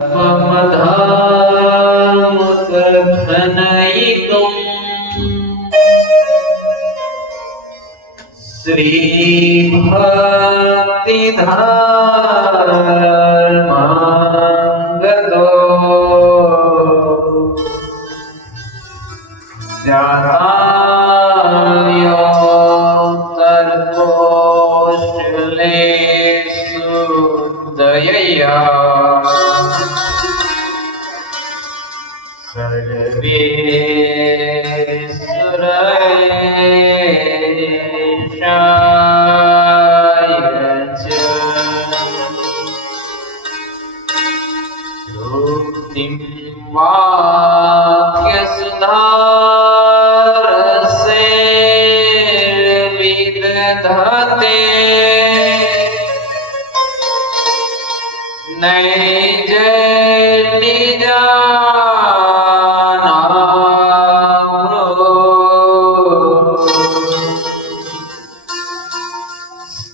स्वमधामुतघनयितुम् श्रीभक्तिधर्माङ्गतो जातायोऽन्तर्कोशलेषु दयया सर्वेश्वरेशाय च मुक्तिं वाक्यसुधारसे विदधते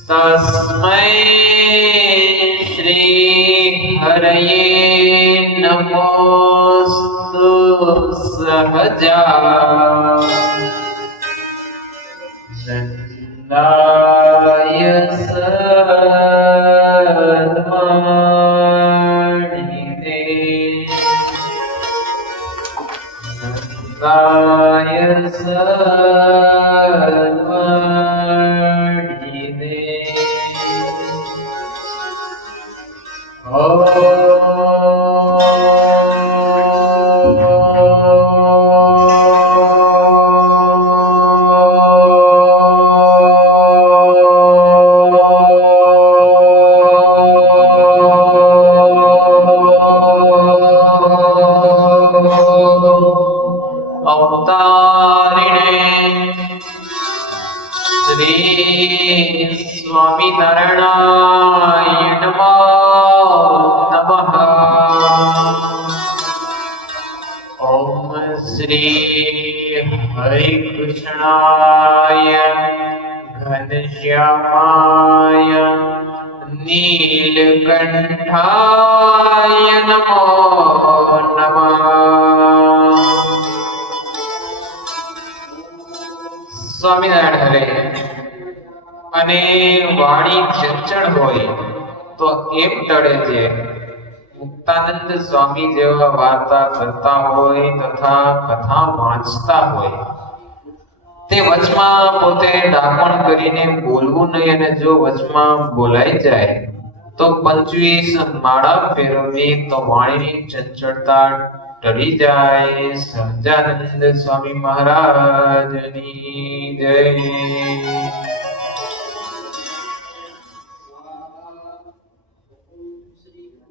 तस्मै श्री हरये नमोस्तु सहजा नन्दाय सद्मणिने नन्दाय सद्मणिने श्री स्वामीनारायणाय नमः। ओम श्री हरिकृष्णाय घनश्यामाय नीलकंठाय नमो नमः। સ્વામિનારાયણ હરે અને વાણી ચંચળ હોય તો એમ ટળે છે મુક્તાનંદ સ્વામી જેવા વાર્તા કરતા હોય તથા કથા વાંચતા હોય તે વચમાં પોતે ડાપણ કરીને બોલવું નહીં, અને જો વચમાં બોલાઈ જાય તો 25 માળા ફેરવવી તો વાણીની ચંચળતા ટળી જાય। સહજાનંદ સ્વામી મહારાજની જય।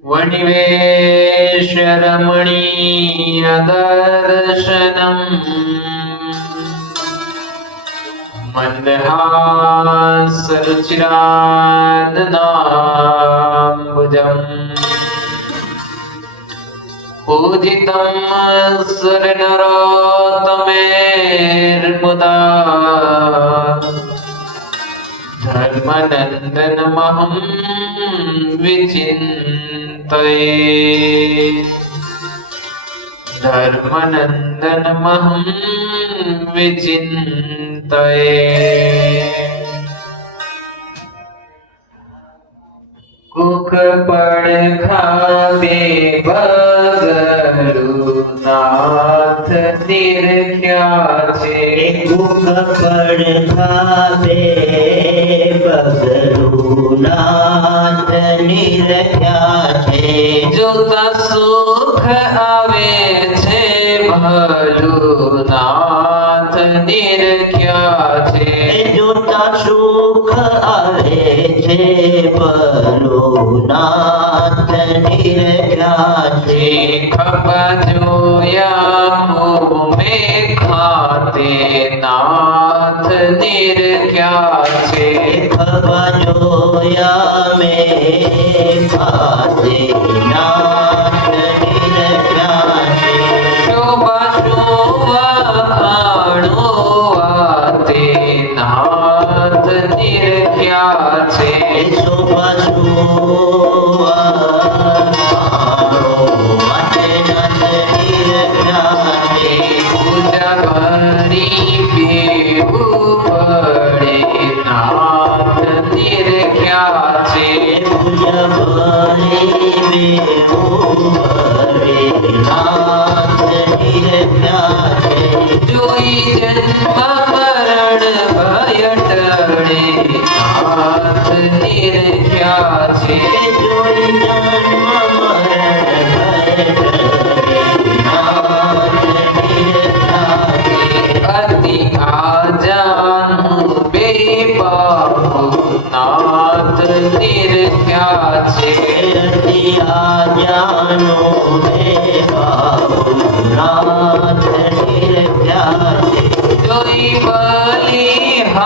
વનિવેશ રમણીય દર્શનમ મંદહાસ રુચિરાદનાંબુજમ पूजितं सुरनरोत्तमेर्मुदा धर्मनन्दनमहं विचिन्तये धर्मनन्दनमहं विचिन्तये। कुख पड़खावे बगरुनाथ निरख्या छे। कुख पड़खावे बगरुनाथ निरख्या छे। जोता सुख आवे छे भलुनाथ निरख्या छे। जोता सुख आवे छे भलुनाथ निरख्या छे। खबा जोया मुमे खाते नाथ निरख्या छे। खबा जोया में खाते नाथ निरख्या छे। शोभा शोभा खाणो आते नाथ निरख्या छे। शोभा शोभा खाणो નિરખ્યા છે પૂજ્ય બલિ બેઉ નાથ નિરખ્યા છે જોઈ જન્મ મરણ ભય ટળે નાથ નિરખ્યા છે જોઈ જન્મ મરણ ભય ટળે નાથ નિરખ્યા છે અતિ આજાનું બે બાહુ નાથ નિરખ્યા છે અતિ આજાનો દેવાહુ નાથ નિરખ્યા છે જોઈ બલિહારી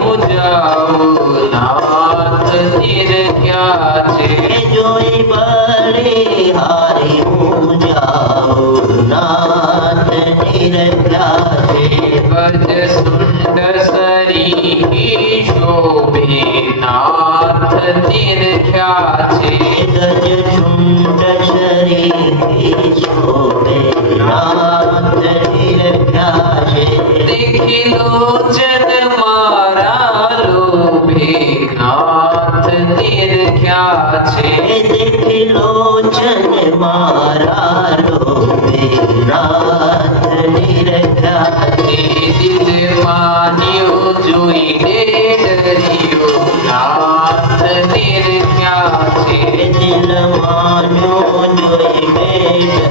મુજાઓ નાથ નિરખ્યા છે જોઈ બલિહારી પૂજાઓ નાથ નિરખ્યા છે ગજ સુંડ સરી શોભે નાથ નિરખ્યા છે ગજ ચુંડ શરીર શોભે નાથ નિરખ્યા છે દેખી લોચન મારા લોભે નાથ નિરખ્યા છે દેખી લોચન મારા લોભે નાથ નિરખ્યા છે દિલ માન્યો જોઈને ડર્યો નાથ નિરખ્યા છે દિલ માન્યો જોઈને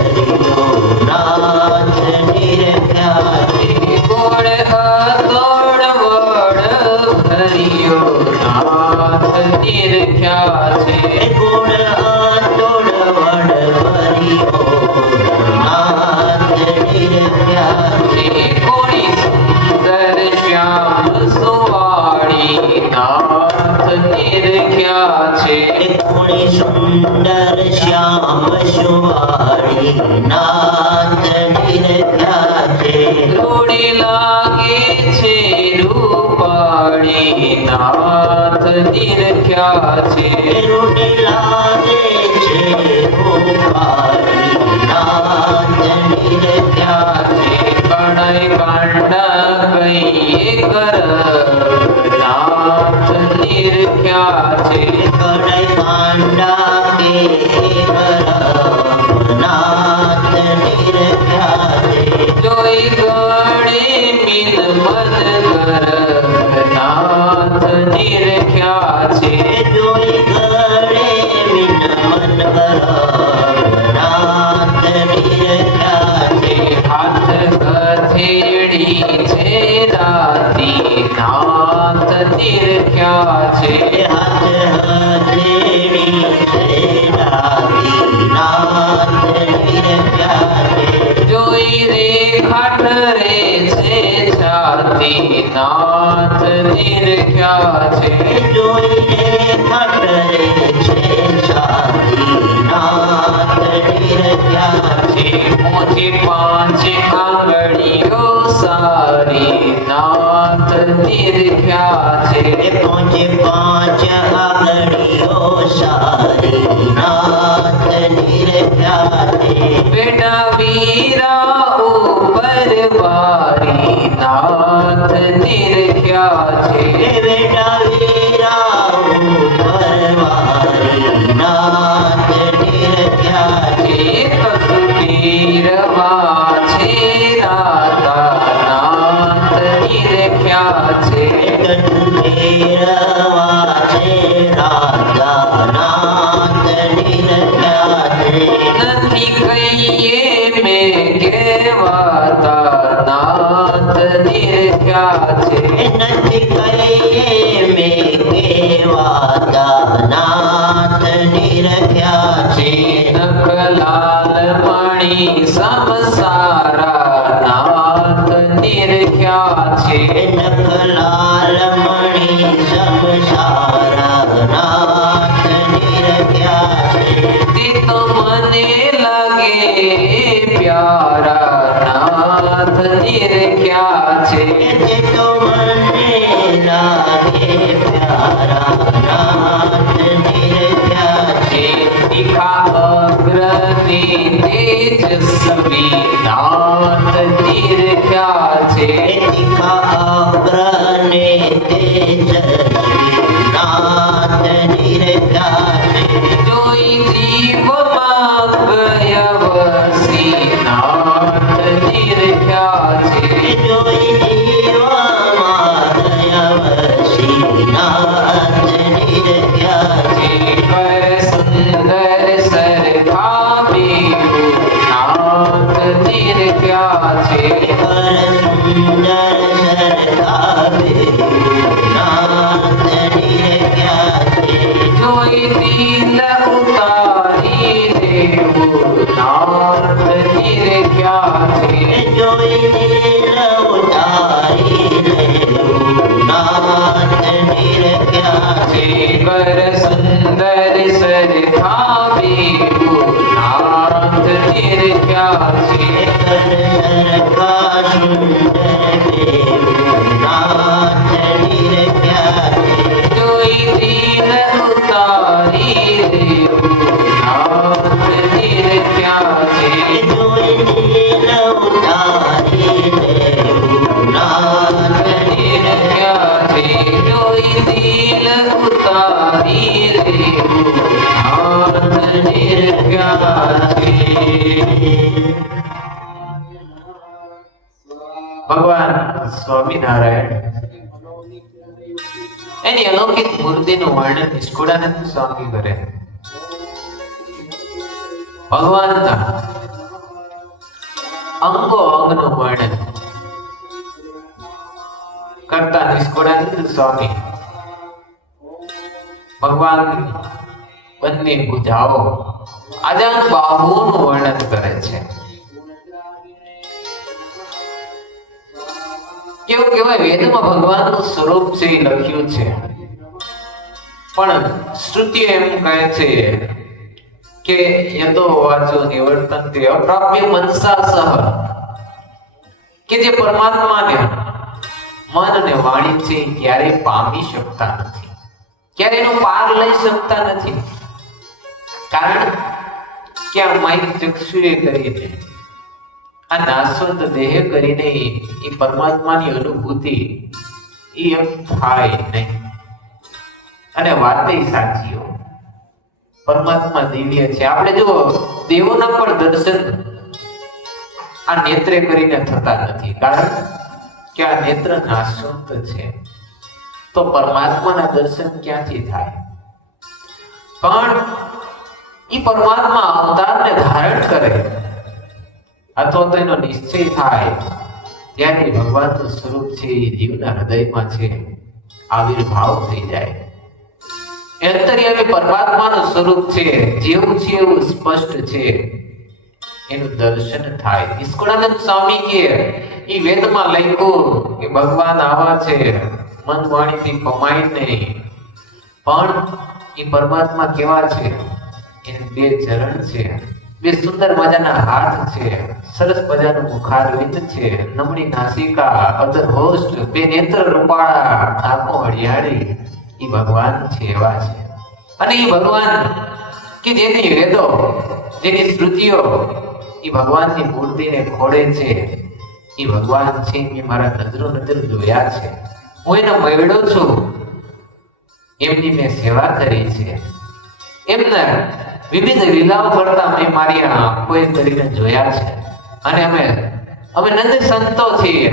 ડર્યો નાથ નિરખ્યા છે ગોળ અતોડ વડ ભર્યો નાથ નિરખ્યા છે ગુણ આતોડ વડ ભર્યો નાથ નિરખ્યા છે કોણી સુંદર શ્યામ સુવાળી નાથ નિરખ્યા છે કોણી સુંદર શ્યામ સુવાળી નાથ નિરખ્યા છે રૂડી લાગે છે રૂપાળી નાથ નિરખ્યા છે રૂડી લાગે છે રૂપાળી નાથ નિરખ્યા છે કણય કાંડા કઈ કર નાથ નિરખ્યા છે કડை કાંડા કે નાથ નિરખ્યા છે જોઈ ગળે મિલ મન કર નાથ નિરખ્યા છે જોઈ ગળે મિન મન કર નાથ નિરખ્યા છે હાથ ગથેડી છે રાતી નાથ નિરખ્યા છે હાથ હથેળી છે રાતી નાથ નિરખ્યા છે જોઈ રે ખાટરે છે છાતી નાથ નિરખ્યા છે જોઈને ખટરે છે છાતી નાથ નિરખ્યા છે મોથી પાંચ આંગળીઓ સારી નાથ નિરખ્યા છે પહોંચે પાંચ આંગળીઓ સારી નાથ નિરખ્યા છે બેટા વીરા ઉપર વારી નાથ નિરખ્યા છે બેટા વીરા પરવારી નાથ નિરખ્યા છે કસુતીરમાં છે રાતા નાથ નિરખ્યા છે કટુરેરવા છે રાજા નાથ નિરખ્યા છે નથી કહીએ મેં કહેવાતા નાથ નિરખ્યા છે નથી કહીએ મેં કેવાતા નાથ નિરખ્યા છે નખલાલ મણી સમસારા નાથ નિરખ્યા છે નખલાલ મણી સમસારા નાથ નિરખ્યા છે તે તો મને લાગે પ્યારા નાથ નિરખ્યા છે તે તો મને લાગે પ્યારા નાથ નિરખ્યા છે તીખા અગ્રની તેજસ્વી નાથ નિરખ્યા છે તીખા અગ્રને તેજસ્વી કર સુંદર સરખાવે નાથ નિરખ્યા છે સરખા સુંદર નાથ નિરખ્યા છે જોઈ દિલ ઉતારી નાથ નિરખ્યા છે જોઈ દિલ ઉતારી નાથ નિરખ્યા છે જોઈ દિલ ઉતારી નાથ નિરખ્યા છે ભગવાન સ્વામિનારાયણ એની અલૌકિક મૂર્તિનું વર્ણન નિષ્કુળાનંદ સ્વામી કરે. ભગવાનના અંગો અંગનું વર્ણન કરતા નિષ્કુળાનંદ સ્વામી ભગવાન બંને ભુજાઓ આજાન બાહુઓનું વર્ણન કરે છે. કેવું કહેવાય, વેદમાં ભગવાનનું સ્વરૂપ છે એ લખ્યું છે, પણ શ્રુતિઓ એમ કહે છે કે યતો વાચો નિવર્તન્તે અપ્રાપ્ય મનસા સહ, કે જે પરમાત્માને મન અને વાણી છે ક્યારેય પામી શકતા નથી, ક્યારે એનો પાર લઈ શકતા નથી. કારણ કે આ માઇક ચક્ષુએ કરીને, આ નાશવંત દેહ કરીને એ પરમાત્માની અનુભૂતિ એ એમ થાય નહીં. અને વાત સાચી હો, પરમાત્મા દિવ્ય છે. આપણે જો દેવોના પણ દર્શન આ નેત્રે કરીને થતા નથી, કારણ કે આ નેત્ર નાશવંત છે. તો પરમાત્માના દર્શન ક્યાંથી થાય? પણ એ પરમાત્મા અવતારને ધારણ કરે અથવા તો એનો નિશ્ચય થાય ત્યારે ભગવાનનું સ્વરૂપ છે એ જીવના હૃદયમાં છે આવિર્ભાવ થઈ જાય. એ અંતર્યામી પરમાત્માનું સ્વરૂપ છે, જેવું છે એવું સ્પષ્ટ છે, એનું દર્શન થાય. નિષ્કુળાનંદ સ્વામી કે એ વેદમાં લખ્યું કે ભગવાન આવા છે, મન વાણીથી પમાય નહીં, પણ એ પરમાત્મા કેવા છે? એને બે ચરણ છે, બે સુંદર મજાના હાથ છે, સરસ મજાનું મુખારવિંદ છે, નમણી નાસિકા, અધરહોષ્ઠ, બે નેત્ર રૂપાળા, આંખો હળિયાળી. એ ભગવાન છે એવા છે. અને એ ભગવાન કે જેની વેદો, જેની શ્રુતિઓ એ ભગવાનની મૂર્તિને ખોડે છે, એ ભગવાન છે. મેં મારા નજરો નજર જોયા છે, હું એનો મેળો છું, એમની મેં સેવા કરી છે, એમના વિવિધ લીલાઓ કરતા મેં મારી આંખોએ કરીને જોયા છે. અને અમે નંદ સંતો છીએ.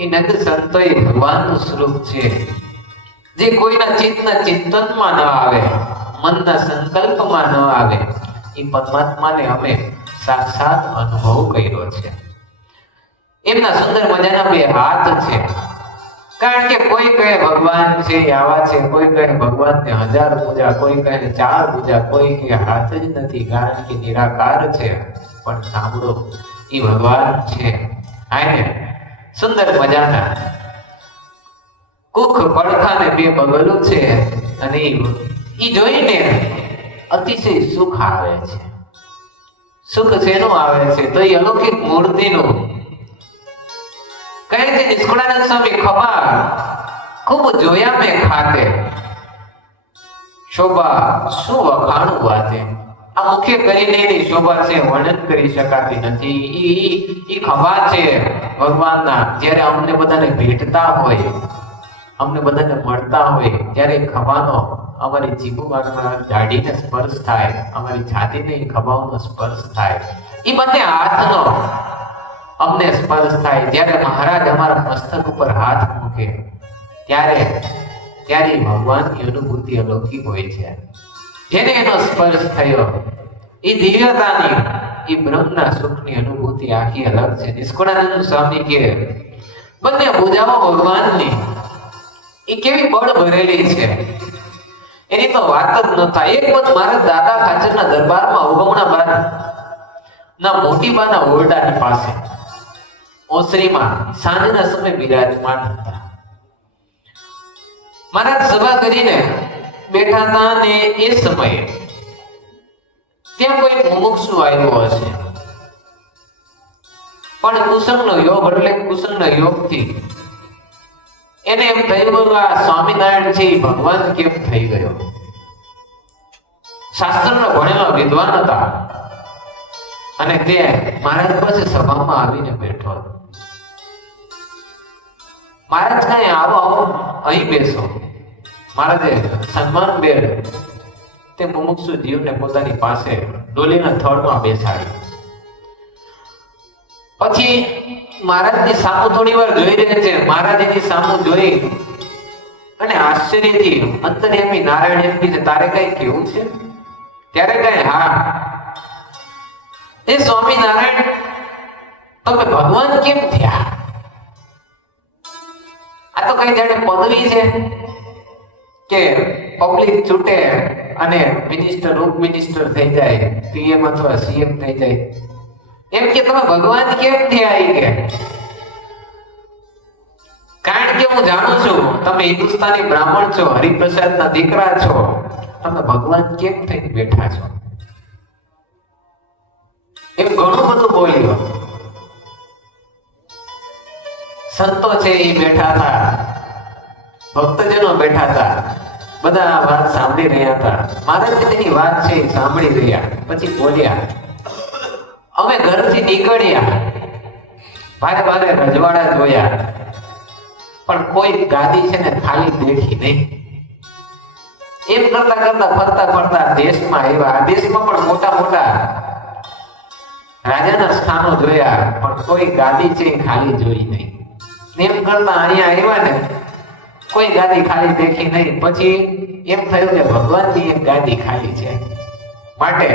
એ નંદ સંતો એ ભગવાનનું સ્વરૂપ છે, જે કોઈના ચિત્તના ચિંતનમાં ન આવે, મનના સંકલ્પમાં ન આવે. એ પરમાત્માને અમે સાક્ષાત અનુભવ કર્યો છે. એમના સુંદર મજાના બે હાથ છે, કારણ કે કોઈ કહે ભગવાન છે આવા છે, કોઈ કહે ભગવાનને 1000 પૂજા, કોઈ કહે 4 પૂજા, કોઈ કહે હાથ જ નથી કારણ કે નિરાકાર છે. પણ સાંભળો, એ ભગવાન છે. આને સુંદર મજાના કુખ પડખાને બે બગલું છે, અને એ જોઈને અતિશય સુખ આવે છે. સુખ શેનું આવે છે? તો એ અલૌકિક મૂર્તિનું. કહે છે નિષ્કુળાનંદ સ્વામી, ખબર ખૂબ જોયા મેં ખાતે, શોભા શું વખાણું વાતે. આ મુખ્ય કરીને એની શોભા છે વર્ણન કરી શકાતી નથી. ઈ ખભા છે ભગવાનના. જ્યારે અમને બધાને ભેટતા હોય, અમને બધાને મળતા હોય, ત્યારે ખભાનો અમારી જીભમાં દાઢીને સ્પર્શ થાય, અમારી છાતીને ખભાનો સ્પર્શ થાય, એ બંને હાથનો અમને સ્પર્શ થાય. જ્યારે મહારાજ અમારા મસ્તક ઉપર હાથ મૂકે ત્યારે ભગવાનની અનુભૂતિ અલૌકિક હોય છે. જેને એનો સ્પર્શ થયો એ દિવ્યતાની, એ બ્રહ્મના સુખની અનુભૂતિ આખી અલગ છે. નિષ્કુળાનંદ સ્વામી કે બંને ભુજાઓ ભગવાનની એ કેવી બળ ભરેલી છે, એની તો વાત જ ન થાય. એક વખત મારા દાદા ખાચરના દરબારમાં ઉગમણા બાદ ના મોટી બાના ઓરડાની પાસે ઓસરીમાં સાંજના સમય બિરાજમાન હતા. મહારાજ સભા કરીને બેઠા હતા ને એ સમયે ત્યાં કોઈ મુમુક્ષુ આવ્યો હશે, પણ કુસંગનો યોગ એટલે કુસંગના યોગથી એને એમ થયું કે આ સ્વામિનારાયણ છે એ ભગવાન કેમ થઈ ગયો. શાસ્ત્રનો ભણેલો વિદ્વાન હતા અને તે મહારાજ પાસે સભામાં આવીને બેઠો. મહારાજ કઈ આવો આવો અહીં બેસો. મહારાજે સન્માન બેર તે મુમુક્ષુ જીવને પોતાની પાસે ડોલીના થડમાં બેસાડી. પછી મહારાજની સામુ થોડી વાર જોઈ રહે છે. મહારાજની સામુ જોઈ અને આશ્ચર્યથી અંતર્યામી નારાયણ એમ કહે, તારે કઈ કેવું છે? ત્યારે કઈ હા, એ સ્વામિનારાયણ તમે ભગવાન કેમ થયા? આ તો કઈ જાણે પદવી છે કે પબ્લિક છૂટે અને મિનિસ્ટર ઉપ મિનિસ્ટર થઈ જાય, પીએમ અથવા સીએમ થઈ જાય. એમ કે તમે ભગવાન કેમ થયા? કે કારણ કે હું જાણું છું તમે હિન્દુસ્તાની બ્રાહ્મણ છો, હરિપ્રસાદના દીકરા છો, તમે ભગવાન કેમ થઈને બેઠા છો? એમ ઘણું બધું બોલ્યો. સંતો છે એ બેઠા હતા, ભક્તજનો બેઠા હતા, બધા વાત સાંભળી રહ્યા હતા. મહારાજ તેની વાત છે એ સાંભળી રહ્યા. પછી બોલ્યા, અમે ઘરથી નીકળ્યા, ભારે ભારે રજવાડા જોયા, પણ કોઈ ગાદી છે ને ખાલી દેખી નહીં. એમ કરતા કરતા ફરતા ફરતા દેશમાં આવ્યા. આ દેશમાં પણ મોટા મોટા રાજાના સ્થાનો જોયા, પણ કોઈ ગાદી છે એ ખાલી જોઈ નહીં. એમ કરતા અહીંયા આવ્યા ને, કોઈ ગાદી ખાલી દેખી નહીં. પછી એમ થયું કે ભગવાનની એક ગાદી ખાલી છે, માટે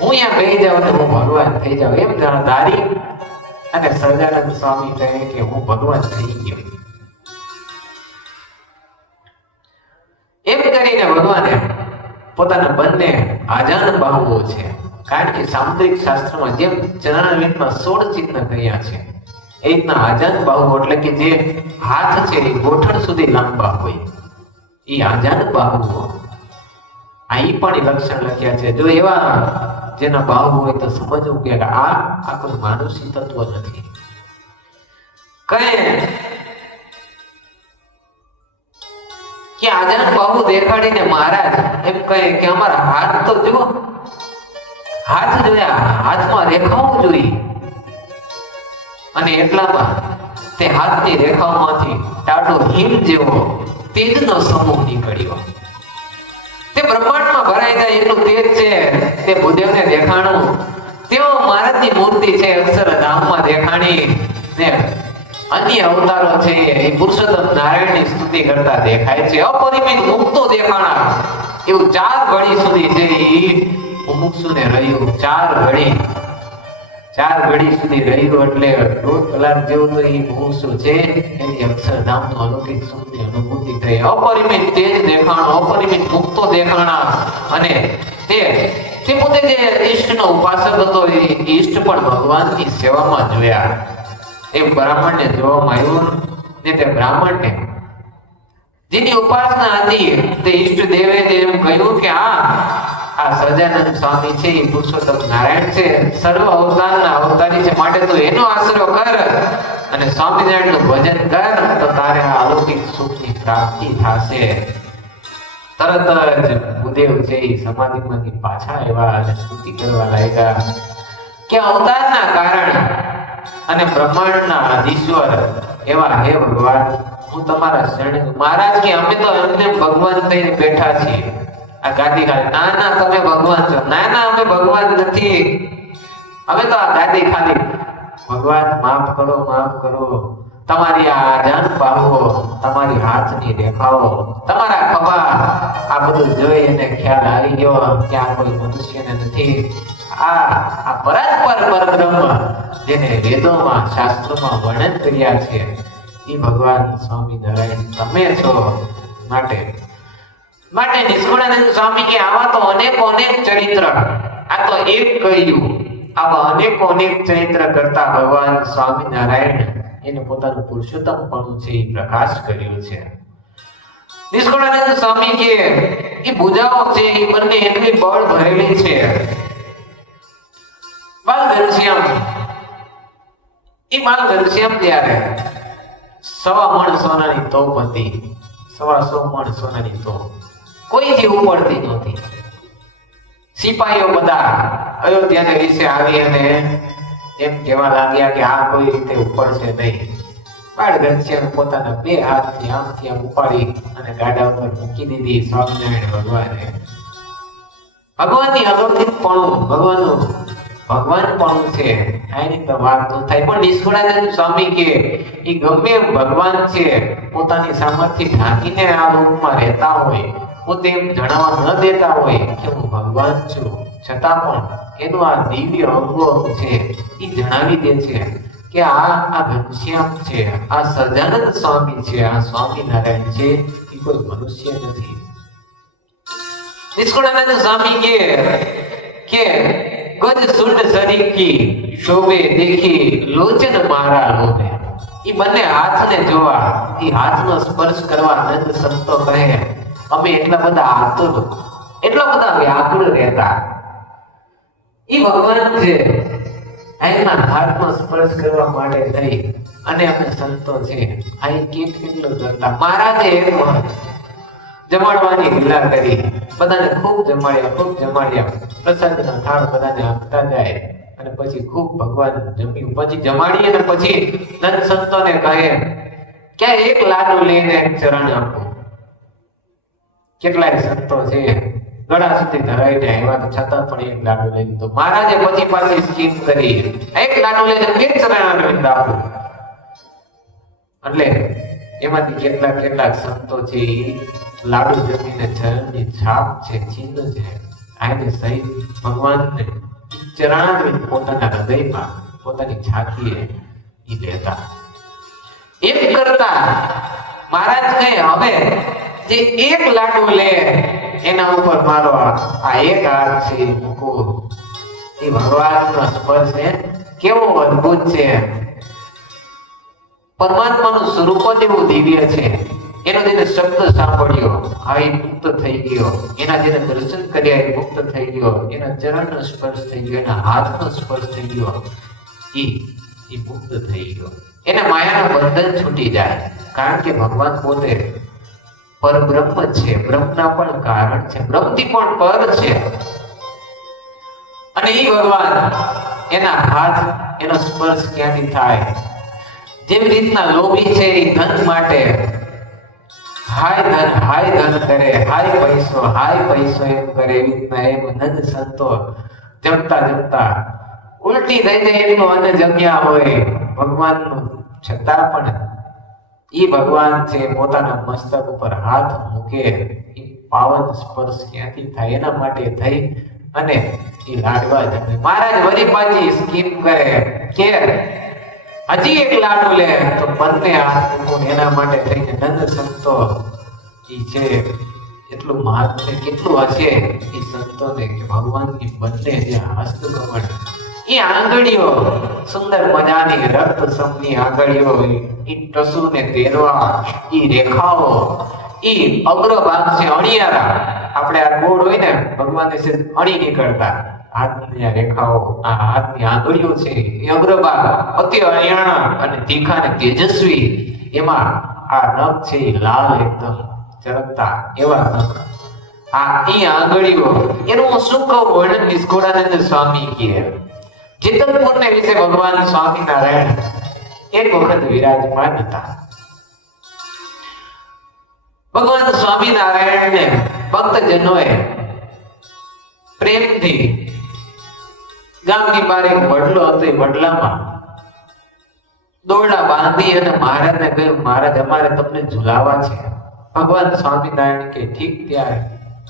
હું અહીંયા બેસી જાઉં ને હું ભગવાન થઈ જાઉં. એમ ધારી અને સહજાનંદ સ્વામી કહે કે હું ભગવાન થઈ ગયો. એમ કરીને ભગવાને પોતાના બંને આજાન બાહુઓ છે, કારણ કે સામુદ્રિક શાસ્ત્રમાં જેમ ચરણારવિંદમાં 16 ચિહ્ન કહ્યા છે, એ રીતના આજાન બાહુ એટલે કે જે હાથ છે એ ગોઠણ સુધી લાંબા હોય, એ આજાન બાહુઓ. અહીં પણ એ લક્ષણ લખ્યા છે. જો એવા જેના બાહુ હોય તો સમજવું કે આ કોઈ માનુષી તત્વ નથી. કઈ કે આજાન બાહુ દેખાડીને મહારાજ એમ કહે કે અમારા હાથ તો જુઓ, હાથ જોયા, હાથમાં રેખાઓ જોઈ. અને એટલામાં તે હાથની રેખાઓમાંથી ટાઢો હિમ જેવો તેજનો સમૂહ નીકળ્યો. તે બ્રહ્માંડમાં ભરાઈ જાય એટલું તેજ છે. તે ભૂદેવને દેખાણું. તેઓ મહારાજની મૂર્તિ છે અક્ષરધામમાં દેખાણી ને અન્ય અવતારો છે એ પુરુષોત્તમ નારાયણની સ્તુતિ કરતા દેખાય છે. અપરિમિત મુક્તો દેખાણા. એવું 4 ઘડી સુધી છે એ મુમુક્ષુને રહ્યું. 4 ઘડી સુધી રહ્યું એટલે 1.5 કલાક જેવું તો એ મુમુક્ષુ છે એની અક્ષરધામનું અલૌકિક સુખની અનુભૂતિ થઈ. અપરિમિત તેજ દેખાણો, અપરિમિત મુક્તો દેખાણા. અને તે પોતે જે ઈષ્ટનો ઉપાસક હતો એ ઈષ્ટ પણ ભગવાનની સેવામાં જોયા. એ બ્રાહ્મણને જોવામાં આવ્યું ને તે બ્રાહ્મણને જેની ઉપાસના હતી તે ઈષ્ટ દેવે એમ કહ્યું કે આ સહજાનંદ સ્વામી છે એ પુરુષોત્તમ નારાયણ છે, સર્વ અવતારના અવતારી છે, માટે તું એનો આશરો કર અને સ્વામિનારાયણનું ભજન કર તો તારે આ અલૌકિક સુખની પ્રાપ્તિ થશે. તરત જ ભૂદેવ છે એ સમાધિમાંથી પાછા આવ્યા અને સ્તુતિ કરવા લાગ્યા કે અવતારના કારણ અને બ્રહ્માંડના અધીશ્વર એવા હે ભગવાન, હું તમારા શરણે. મહારાજ કે અમે તો એમને ભગવાન થઈને બેઠા છીએ આ ગાદી ખાલી. ના ના, તમે ભગવાન છો. ના ના, અમે ભગવાન નથી, અમે તો આ ગાદી ખાલી. ભગવાન માફ કરો, માફ કરો. તમારી આ આજાન બાહુઓ, તમારી હાથની રેખાઓ, તમારા ખભા, આ બધું જોઈ અને ખ્યાલ આવી ગયો કે આ કોઈ મનુષ્યને નથી. આ પરાત્પર પરબ્રહ્મ જેને વેદોમાં શાસ્ત્રોમાં વર્ણન કર્યા છે એ ભગવાન સ્વામિનારાયણ તમે છો. માટે નિષ્કુળાનંદ સ્વામી કે આવા તો અનેક ચરિત્ર, આ તો એક કહ્યું, આવા અનેક ચરિત્ર કરતા ભગવાન સ્વામિનારાયણ એને પોતાનું પુરુષોત્તમપણું છે એ પ્રકાશ કર્યું છે. નિષ્કુળાનંદ સ્વામી કે એ ભુજાઓ છે એ બંને એટલી બળ ભરેલી છે. બાલ ઘનશ્યામ ત્યારે 1.25 મણ સોનાની તોપ હતી. 1.25 મણ સોનાની તોપ કોઈથી ઉપડતી નહોતી. સિપાહીઓ બધા અયોધ્યાને વિશે આવી અને એમ કહેવા લાગ્યા કે આ કોઈ રીતે ઉપડશે નહીં. બાળ ઘનશ્યામ પોતાના 2 હાથથી આમથી આમ ઉપાડી અને ગાડા ઉપર મૂકી દીધી. સ્વામિનારાયણ ભગવાને ભગવાનની અલૌકિકપણું ભગવાનપણું છે એની તો વાત ન થાય. પણ નિષ્કુળાનંદ સ્વામી કે એ ગમે એમ ભગવાન છે પોતાની સામર્થ્ય ઢાંકીને આ રૂપમાં રહેતા હોય, પોતે એમ જણાવવા ન દેતા હોય કે હું ભગવાન છું, છતાં પણ એનું આ દિવ્ય અંગો છે એ જણાવી દે છે કે આ ઘનશ્યામ છે, આ સહજાનંદ સ્વામી છે, આ સ્વામિનારાયણ છે, એ કોઈ મનુષ્ય નથી. નિષ્કુળાનંદ સ્વામી કે ગજ સુંડ સરીકી શોભે દેખી લોચન મારા લોભે. એ બંને હાથને જોવા, એ હાથનો સ્પર્શ કરવા નંદ સંતો કહે અમે એટલા બધા આતુર, એટલા બધા વ્યાકુળ રહેતા. એ ભગવાન છે એના હાથનો સ્પર્શ કરવા માટે થઈ અને અમે સંતો છે આ કેટલું કરતા. મહારાજે એક જમાડવાની લીલા કરી, બધાને ખૂબ જમાડ્યા. પ્રસાદના થાળ બધાને આપતા જાય અને પછી ખૂબ ભગવાન જમ્યું. પછી જમાડી અને પછી નંદ સંતોને કહે કે એક લાડુ લઈને એક ચરણ આપો. કેટલાય સંતો છે ગળા સુધી ધરાઈને આવ્યા તો છતાં પણ એક લાડુ લઈ લીધો. મહારાજે પછી પાછી સ્કીમ કરી એક લાડુ લઈને 2 ચરણ આપો. એટલે એમાંથી કેટલાક સંતો છે લાડુ જમીને ચરણની છાપ છે, ચિહ્ન છે, આને સહિત ભગવાનને ચરણામૃત પોતાના હૃદયમાં પોતાની છાતીએ લેતા. એમ કરતા મહારાજ કહે હવે જે એક લાડુ લે એના ઉપર મારો આ એક હાથ છે મૂકો. એ ભગવાનનો સ્પર્શ કેવો અદ્ભુત છે. પરમાત્માનું સ્વરૂપ જ એવું દિવ્ય છે. એનો જેને શબ્દ સાંભળ્યો હા એ મુક્ત થઈ ગયો, એના જેને દર્શન કર્યા એ મુક્ત થઈ ગયો, એના ચરણનો સ્પર્શ થઈ ગયો, એના હાથનો સ્પર્શ થઈ ગયો, એ મુક્ત થઈ ગયો. એને માયાના બંધન છૂટી જાય. કારણ કે ભગવાન પોતે પરબ્રહ્મ છે, બ્રહ્મના પણ કારણ છે, બ્રહ્મથી પણ પર છે. અને એ ભગવાન એના હાથ એનો સ્પર્શ ક્યાંથી થાય? જેવી રીતના લોભી છે એ ધન માટે હાય ધન કરે, હાય પૈસો એમ કરે. એવી રીતના એમ નંદ સંતો જમતા ઉલટી થઈ જાય એટલું અન્ન જમ્યા હોય ભગવાનનું, છતાં પણ એ ભગવાન છે પોતાના મસ્તક ઉપર હાથ મૂકે એ પાવન સ્પર્શ ક્યાંથી થાય એના માટે થઈ અને એ લાડવા જમે. મહારાજ વળી પાછી સ્કીમ કરે કે હજી એક લાડુ લે તો બંને હાથ મૂકો. એના માટે થઈને નંદ સંતો એ છે એટલું મહાત્મ્ય કેટલું હશે એ સંતોને કે ભગવાનની બંને જે હસ્તકમળ એ આંગળીઓ સુંદર મજાની રક્ત સમની આંગળીઓ, એ ટસુને તેરવા એ રેખાઓ, એ અગ્રભાગ છે અણિયારા. આપણે આ ગોળ હોય ને ભગવાનને છે અણી નીકળતા હાથની રેખાઓ, આ હાથની આંગળીઓ છે એ અગ્રભાગ અતિ અણિયાણા અને તીખા ને તેજસ્વી. એમાં આ નખ છે એ લાલ એકદમ ચળકતા એવા નખ. આ એ આંગળીઓ એનું શું કહું વર્ણન નિષ્કુળાનંદ સ્વામી કહે. જેતલપુર ને વિશે ભગવાન સ્વામિનારાયણ એક વખત વિરાજમાન હતા. ભગવાન સ્વામિનારાયણ ને ભક્તજનોએ પ્રેમથી ગામની બહાર એક વડલો હતો, એ વડલામાં દોરડા બાંધી અને મહારાજને કહ્યું મહારાજ અમારે તમને ઝુલાવા છે. ભગવાન સ્વામિનારાયણ કે ઠીક. ત્યારે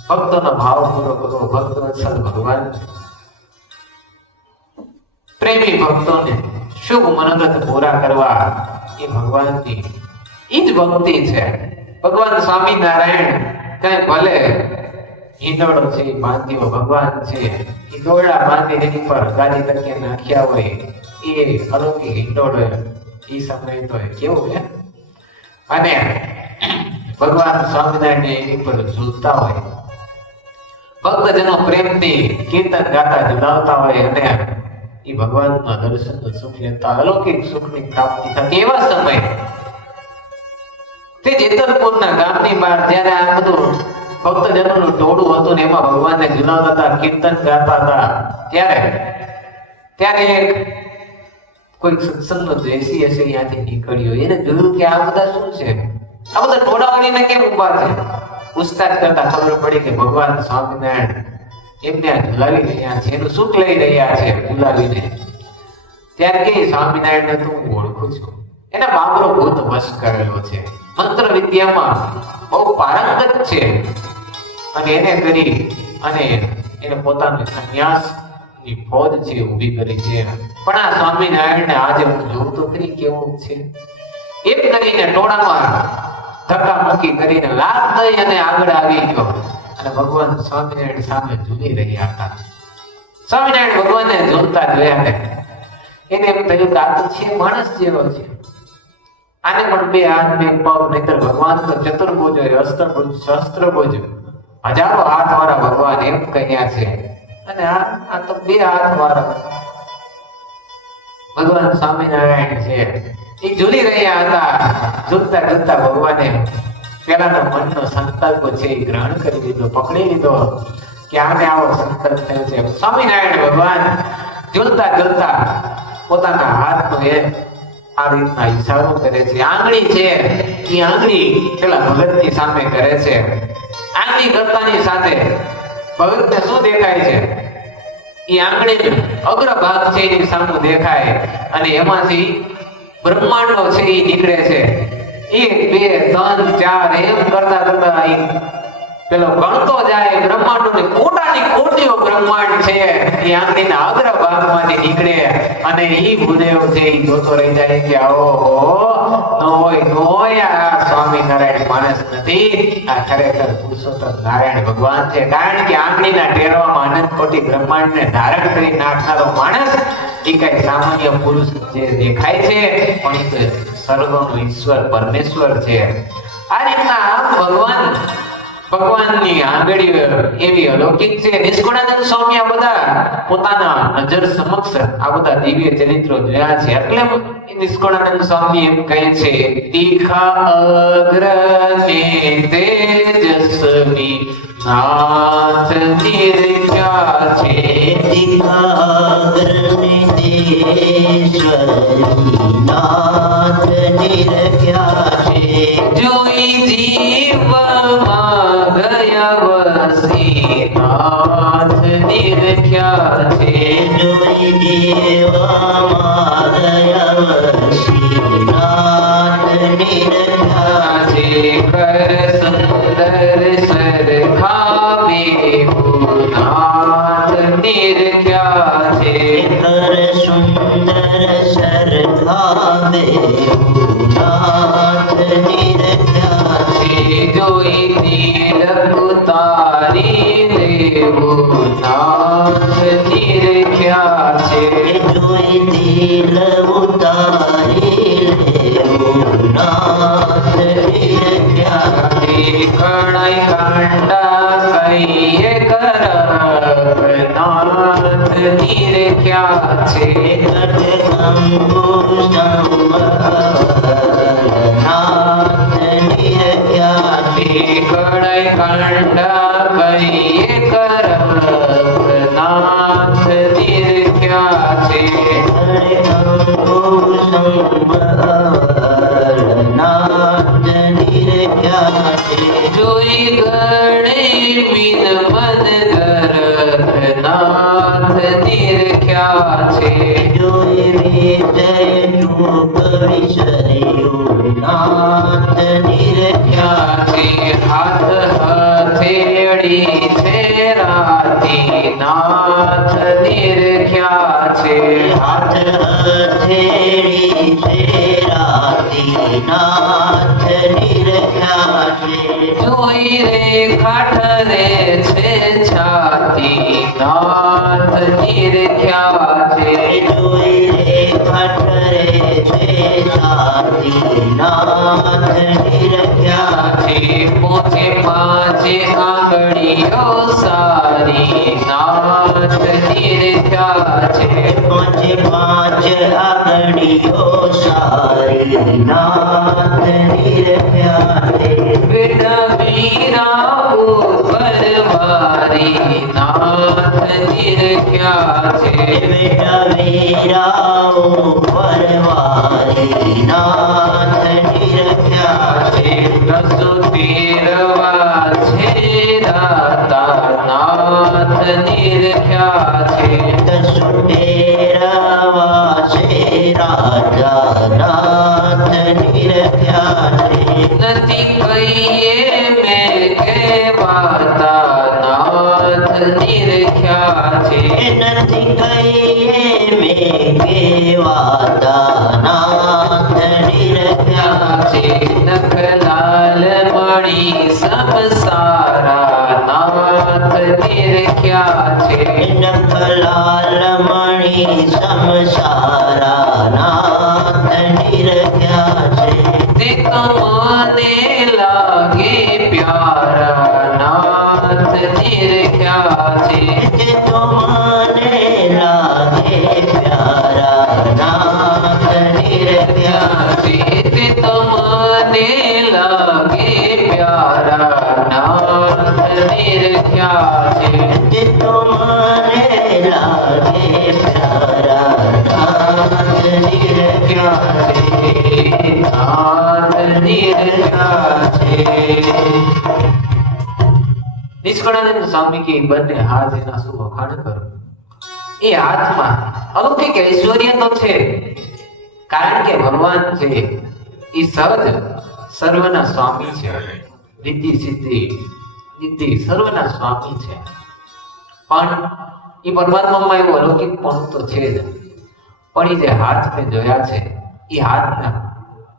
ભક્તોનો ભાવ પૂરો કરો. ભક્ત વત્સલ ભગવાન પ્રેમી ભક્તોને શુભ મનોરથ પૂરા કરવા એ ભગવાનની ઈ જ ભક્તિ છે. ભગવાન સ્વામિનારાયણ કઈ ભલે હિંડોળો છે બાંધ્યો ભગવાન છે એ દોરડા બાંધી એની પર ગાદી તકિયા નાખ્યા હોય એ અલૌકિક હિંડોળો એ સમય તો કેવું છે. અને ભગવાન સ્વામિનારાયણ એની પર ઝૂલતા હોય ભક્તજનો પ્રેમથી કીર્તન ગાતા ઝુલાવતા હોય અને એ ભગવાનના દર્શનનું સુખ લેતા અલૌકિક સુખની પ્રાપ્તિ થતી એવા સમય તે જેતલપુરના ગામની બહાર જ્યારે આ બધું ભક્તજનોનું ટોળું હતું ને એમાં ભગવાનને ઝુલાવતા હતા, કીર્તન ગાતા હતા, ત્યારે એક કોઈક સત્સંગનો દ્વેષી હશે ત્યાંથી નીકળ્યો. એને જોયું કે આ બધા શું છે, આ બધા ટોળા વળીને કેમ ઊભા છે. પૂછતાછ કરતા ખબર પડી કે ભગવાન સ્વામિનારાયણ એમને આ ઝુલાવી રહ્યા છે, એનું સુખ લઈ રહ્યા છે ઝુલાવીને. ત્યારે કે સ્વામિનારાયણને તો હું ઓળખું છું, એના બાબરો ભૂત વશ કરેલો છે, મંત્ર વિદ્યામાં બહુ પારંગત છે અને એને કરી અને એને પોતાની સંન્યાસની ફોજ છે ઊભી કરી છે. પણ આ સ્વામિનારાયણને આજે હું જોઉં તો ખરી કેવું છે. એમ કરીને ટોળામાં ધક્કા મૂકી કરીને લાત દઈ અને આગળ આવી ગયો અને ભગવાન સ્વામિનારાયણ સામે ઝૂલી રહ્યા હતા. સ્વામિનારાયણ ભગવાનને ઝૂલતા જોયા ને એને એમ થયું કે આ તો છે માણસ જેવો છે, આને પણ બે હાથ બે પગ, નહીતર ભગવાન તો ચતુર્ભુજ હોય, અષ્ટભુજ સહસ્ત્રભુજ, હજારો હાથ વાળા ભગવાન એમ કહ્યા છે અને આ તો બે હાથ વાળા ભગવાન સ્વામિનારાયણ છે. એ ઝૂલી રહ્યા હતા. ઝૂલતા ઝૂલતા ભગવાને પેલાનો મનનો સંકલ્પ છે એ ગ્રહણ કરી લીધો, પકડી લીધો કે આને આવો સંકલ્પ થયો છે. સ્વામિનારાયણ ભગવાન ઝૂલતા ઝૂલતા પોતાના હાથનો એ આ રીતના ઈશારો કરે છે. આંગળી છે એ આંગળી પેલા ભગતની સામે કરે છે. આંગળી કરતાની સાથે ભગતને શું દેખાય છે? એ આંગળી અગ્રભાગ છે એની સામે દેખાય અને એમાંથી બ્રહ્માંડો છે એ નીકળે છે. 1 2 3 4 એમ કરતા કરતા પેલો ગણતો જાય બ્રહ્માંડોની કોટાની કોટીઓ બ્રહ્માંડ છે એ આંગળીના અગ્રભાગમાંથી નીકળે અને ઈ ભૂદેવ છે એ જોતો રહી જાય કે ઓહો નોય આ સ્વામિનારાયણ માણસ નથી, આ ખરેખર પુરુષોત્તમ નારાયણ ભગવાન છે. કારણ કે આંગળીના ટેરવામાં અનંત કોટી બ્રહ્માંડને ધારણ કરી નાખનારો માણસ એ કઈ સામાન્ય પુરુષ જે દેખાય છે પણ એ સર્વનો ઈશ્વર પરમેશ્વર છે. આ રીતના ભગવાનની આંગળીઓ એવી અલૌકિક છે. નિષ્કુળાનંદ સ્વામી આ બધા પોતાના નજર સમક્ષ આ બધા દિવ્ય ચરિત્રો જોયા છે. એટલે નિષ્કુળાનંદ સ્વામી એમ કહે છે, તીખા અગ્ર ને તેજસ્વી નાથ નિર્ખ્યા છે. તીખા અગ્ર ને તેજસ્વી નાથ નિર્ખ્યા છે. જોઈ જીવમાં ગયા વસી નાથ નિરખ્યા છે. જોઈ દેવામાં ગયા વસી નાથ નિરખ્યા છે. કર સુંદર સરખાવે નાથ નિરખ્યા છે. કર સુંદર સરખાવે નાથ નિરખ્યા છે. જોઈ તિલક ઉતારી લેવું નાથ નિરખ્યા છે. જોઈ દિલ ઉતારી લેવું નાથ નિરખ્યા છે. કણાઈ કાંડા કહીએ કર નાથ નિરખ્યા છે. નાથ નિરખ્યા છે. કણાઈ કાંડા કહીએ કર નાથ નિરખ્યા છે. નાથ નિરખ્યા છે. જોઈ ગણે મીન મન ધર નાથ નિરખ્યા છે. જોઈ વિજય ચૂપ વિસર્યું નાથ નિરખ્યા છે. હાથ હથેળી છે રાતી નાથ નિરખ્યા છે. હાથ હથેળી છે રાતી નાથ નિરખ્યા છે. જોઈ રે ખાઠરે છે છાતી નાથ નિરખ્યા છે. જોઈ રે ખટરે છે છાતી નાથ નિરખ્યા છે. પોચે પાંચે આંગળીઓ સાર વારી નાથ નિરખ્યા છે પાંચે પાંચ આગળીઓ સારી નાથ નિરખ્યા છે બેટા વીરા પરવારી નાથ નિરખ્યા છે બેટા વીરાઓ પરવારી નાથ નિરખ્યા છે રસો તેરવા છે દાતા નાથ નિરખ્યા છે દસો તેરવા છે રાજા નાથ નિરખ્યા છે નથી કહીએ મેં કહેવાતા નાથ નિરખ્યા છે નથી કહીએ મેં કેવાતા નાથ નિરખ્યા છે નખલાલ મણી સમસારા નાથ નિરખ્યા છે નખલાલ મણી સમસારા નાથ નિરખ્યા છે તે તો મને લાગે પ્યારા નાથ નિરખ્યા છે તે તો મને લાગે પ્યારા નાથ નિરખ્યા છે તે તો મને લાગે પ્યારા નાથ નિરખ્યા છે તે તો મને લાગે પ્યારા નાથ નિરખ્યા છે નાથ નિરખ્યા છે નિષ્કળાનંદ સ્વામી કે બંને હાથ એના શું વખાણ કરો એ હાથમાં અલૌકિક ઐશ્વર્ય તો છે કારણ કે ભગવાન છે એ સહજ સર્વના સ્વામી છે રિદ્ધિ સિદ્ધિ નિધિ સર્વના સ્વામી છે પણ એ પરમાત્મામાં એવું અલૌકિક પણ તો છે જ પણ એ જે હાથ મેં જોયા છે એ હાથના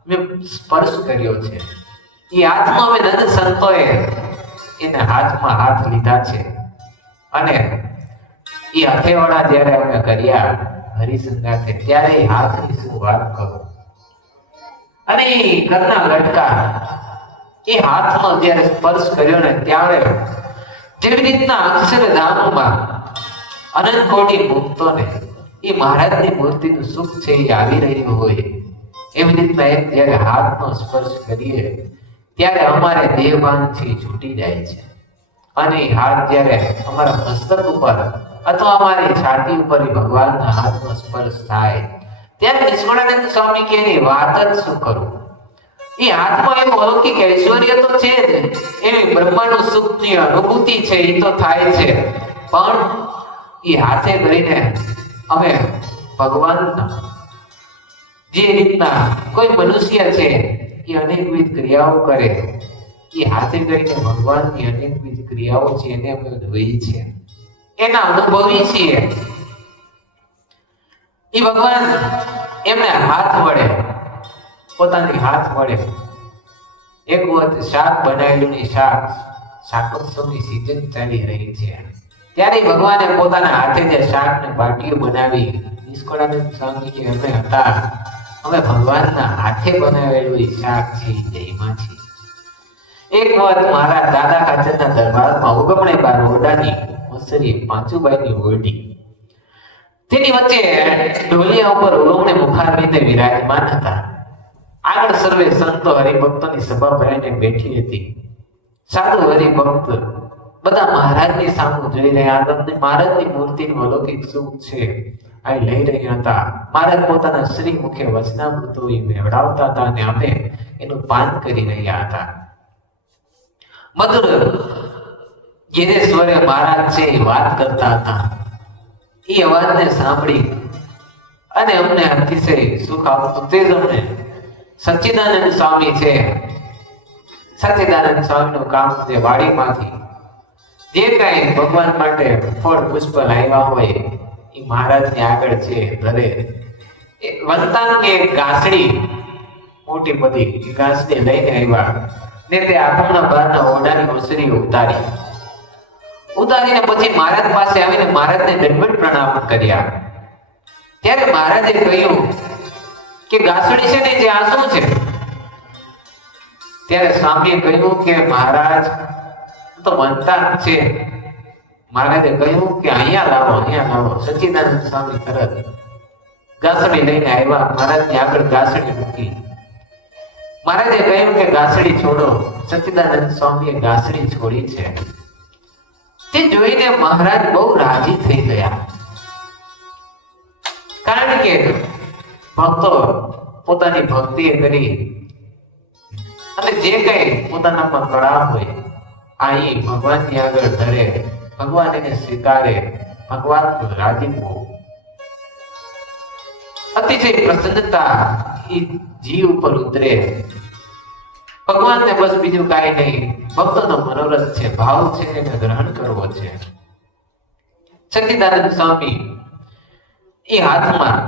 મેં સ્પર્શ કર્યો છે એ હાથમાં અમે નંદ સંતોએ એને હાથમાં હાથ લીધા છે અને એ હથેવાળા જ્યારે અમે કર્યા હરિસંગાથે ત્યારે એ હાથની શું વાત કરું અને એ ઘરના લટકા એ હાથનો જ્યારે સ્પર્શ કર્યો ને ત્યારે જેવી રીતના અક્ષરધામમાં અનંત કોટી ભક્તોને એ મહારાજની મૂર્તિનું સુખ છે એ આવી રહ્યું હોય એવી રીતના એક જ્યારે હાથનો સ્પર્શ કરીએ ત્યારે અમારે દેહભાનથી છૂટી જાય છે અને એ હાથ જ્યારે અમારા મસ્તક ઉપર અથવા અમારી છાતી ઉપર એ ભગવાનના હાથનો સ્પર્શ થાય ત્યારે નિષ્કળાનંદ સ્વામી કે એની વાત જ શું કરું એ હાથમાં એવું અલૌકિક ઐશ્વર્ય તો છે જ એવી બ્રહ્માનું સુખની અનુભૂતિ છે એ તો થાય છે પણ એ હાથે કરીને અમે ભગવાનના જે રીતના કોઈ મનુષ્ય છે એ અનેકવિધ ક્રિયાઓ કરે એ હાથે કરીને ભગવાનની અનેકવિધ ક્રિયાઓ છે એને અમે જોઈ છે એના અનુભવી છીએ એ ભગવાન એમને હાથ વડે પોતાની હાથ વડે એક વખત શાક બનાવેલું ની શાકોત્સવની સીઝન ચાલી રહી છે ત્યારે ભગવાને પોતાના હાથે જે શાક ને બાટીઓ બનાવી નિષ્કળાનંદ સ્વામી કે અમે હતા અમે ભગવાનના હાથે બનાવેલું એ શાક છે જયમાં છે એક વખત મારા દાદા કાચરના દરબારમાં ઉગમણે બાર ઓરડાની મસરી પાંચુબાઈની ઓરડી તેની વચ્ચે ઢોલિયા ઉપર ઉગમણે મુખારબિંદે વિરાજમાન હતા આગળ સર્વે સંતો હરિભક્તોની સભા ભરાઈને બેઠી હતી સાધુ હરિભક્ત બધા મહારાજની સામે જોઈ રહ્યા હતા મહારાજની મૂર્તિનું અલૌકિક સુખ છે આ લઈ રહ્યા હતા મહારાજ પોતાના શ્રી મુખે વચનામૃતો મેળવતા હતા અને અમે એનું પાન કરી રહ્યા હતા મધુર ગિરેશ્વરે મહારાજ છે એ વાત કરતા હતા એ અવાજને સાંભળી અને અમને અતિશય સુખ આવતું તે જ અમને સચ્ચિદાનંદ સ્વામી છે સચ્ચિદાનંદ સ્વામીનું કામ છે વાડીમાંથી જે કાંઈ ભગવાન માટે ફળ પુષ્પ લાવ્યા હોય એ મહારાજની આગળ છે ધરે એ વંતાંગે ઘાસડી મોટી બધી ઘાસડી લઈને આવ્યા ને તે આથમણા બહારના ઓરડાની ઓસરી ઉતારીને પછી મહારાજ પાસે આવીને મહારાજને દંડવત પ્રણામ કર્યા ત્યારે મહારાજે કહ્યું કે ઘાસડી છે ને જે આ શું છે ત્યારે સ્વામીએ કહ્યું કે મહારાજ તો વંતાંગ છે મહારાજે કહ્યું કે અહીંયા લાવો. સચ્ચિદાનંદ સ્વામી તરત ગાસડી લઈને આવ્યા. મહારાજની આગળ ગાસડી મૂકી. મહારાજે કહ્યું કે ગાસડી છોડો. સચ્ચિદાનંદ સ્વામીએ ગાસડી છોડી છે. તે જોઈને મહારાજ બહુ રાજી થઈ ગયા, કારણ કે ભક્તો પોતાની ભક્તિ કરી અને જે કઈ પોતાનામાં કળા હોય અહીં ભગવાનની આગળ ધરે, ભગવાન એને સ્વીકારે. ભગવાનનું રાજીપો, અતિશય પ્રસન્નતા એ જીવ ઉપર ઉતરે. ભગવાનને બસ બીજું કાંઈ નહીં, ભક્તોનો મનોરથ છે, ભાવ છે, એને ગ્રહણ કરવો છે. સચ્ચિદાનંદ સ્વામી એ હાથમાં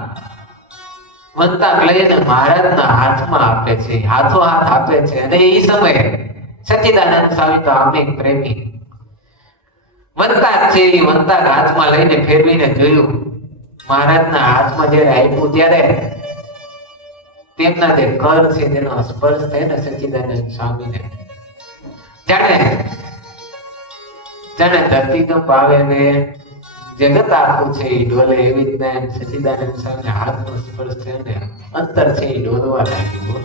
વંતાક લઈને મહારાજના હાથમાં આપે છે, હાથો હાથ આપે છે. અને એ સમયે સચ્ચિદાનંદ સ્વામી તો આમે પ્રેમી, વંતાક છે એ વંતાક હાથમાં લઈને ફેરવીને જોયું. મહારાજના હાથમાં જ્યારે આપ્યું ત્યારે તેમના જે કર છે તેનો સ્પર્શ થાય ને સચ્ચિદાનંદ સ્વામીને, જાણે ધરતીકંપ આવે ને જગત આખું છે એ ડોલે, એવી રીતના સચ્ચિદાનંદ સ્વામીના હાથનો સ્પર્શ થયો ને અંતર છે એ ડોલવા લાગ્યું.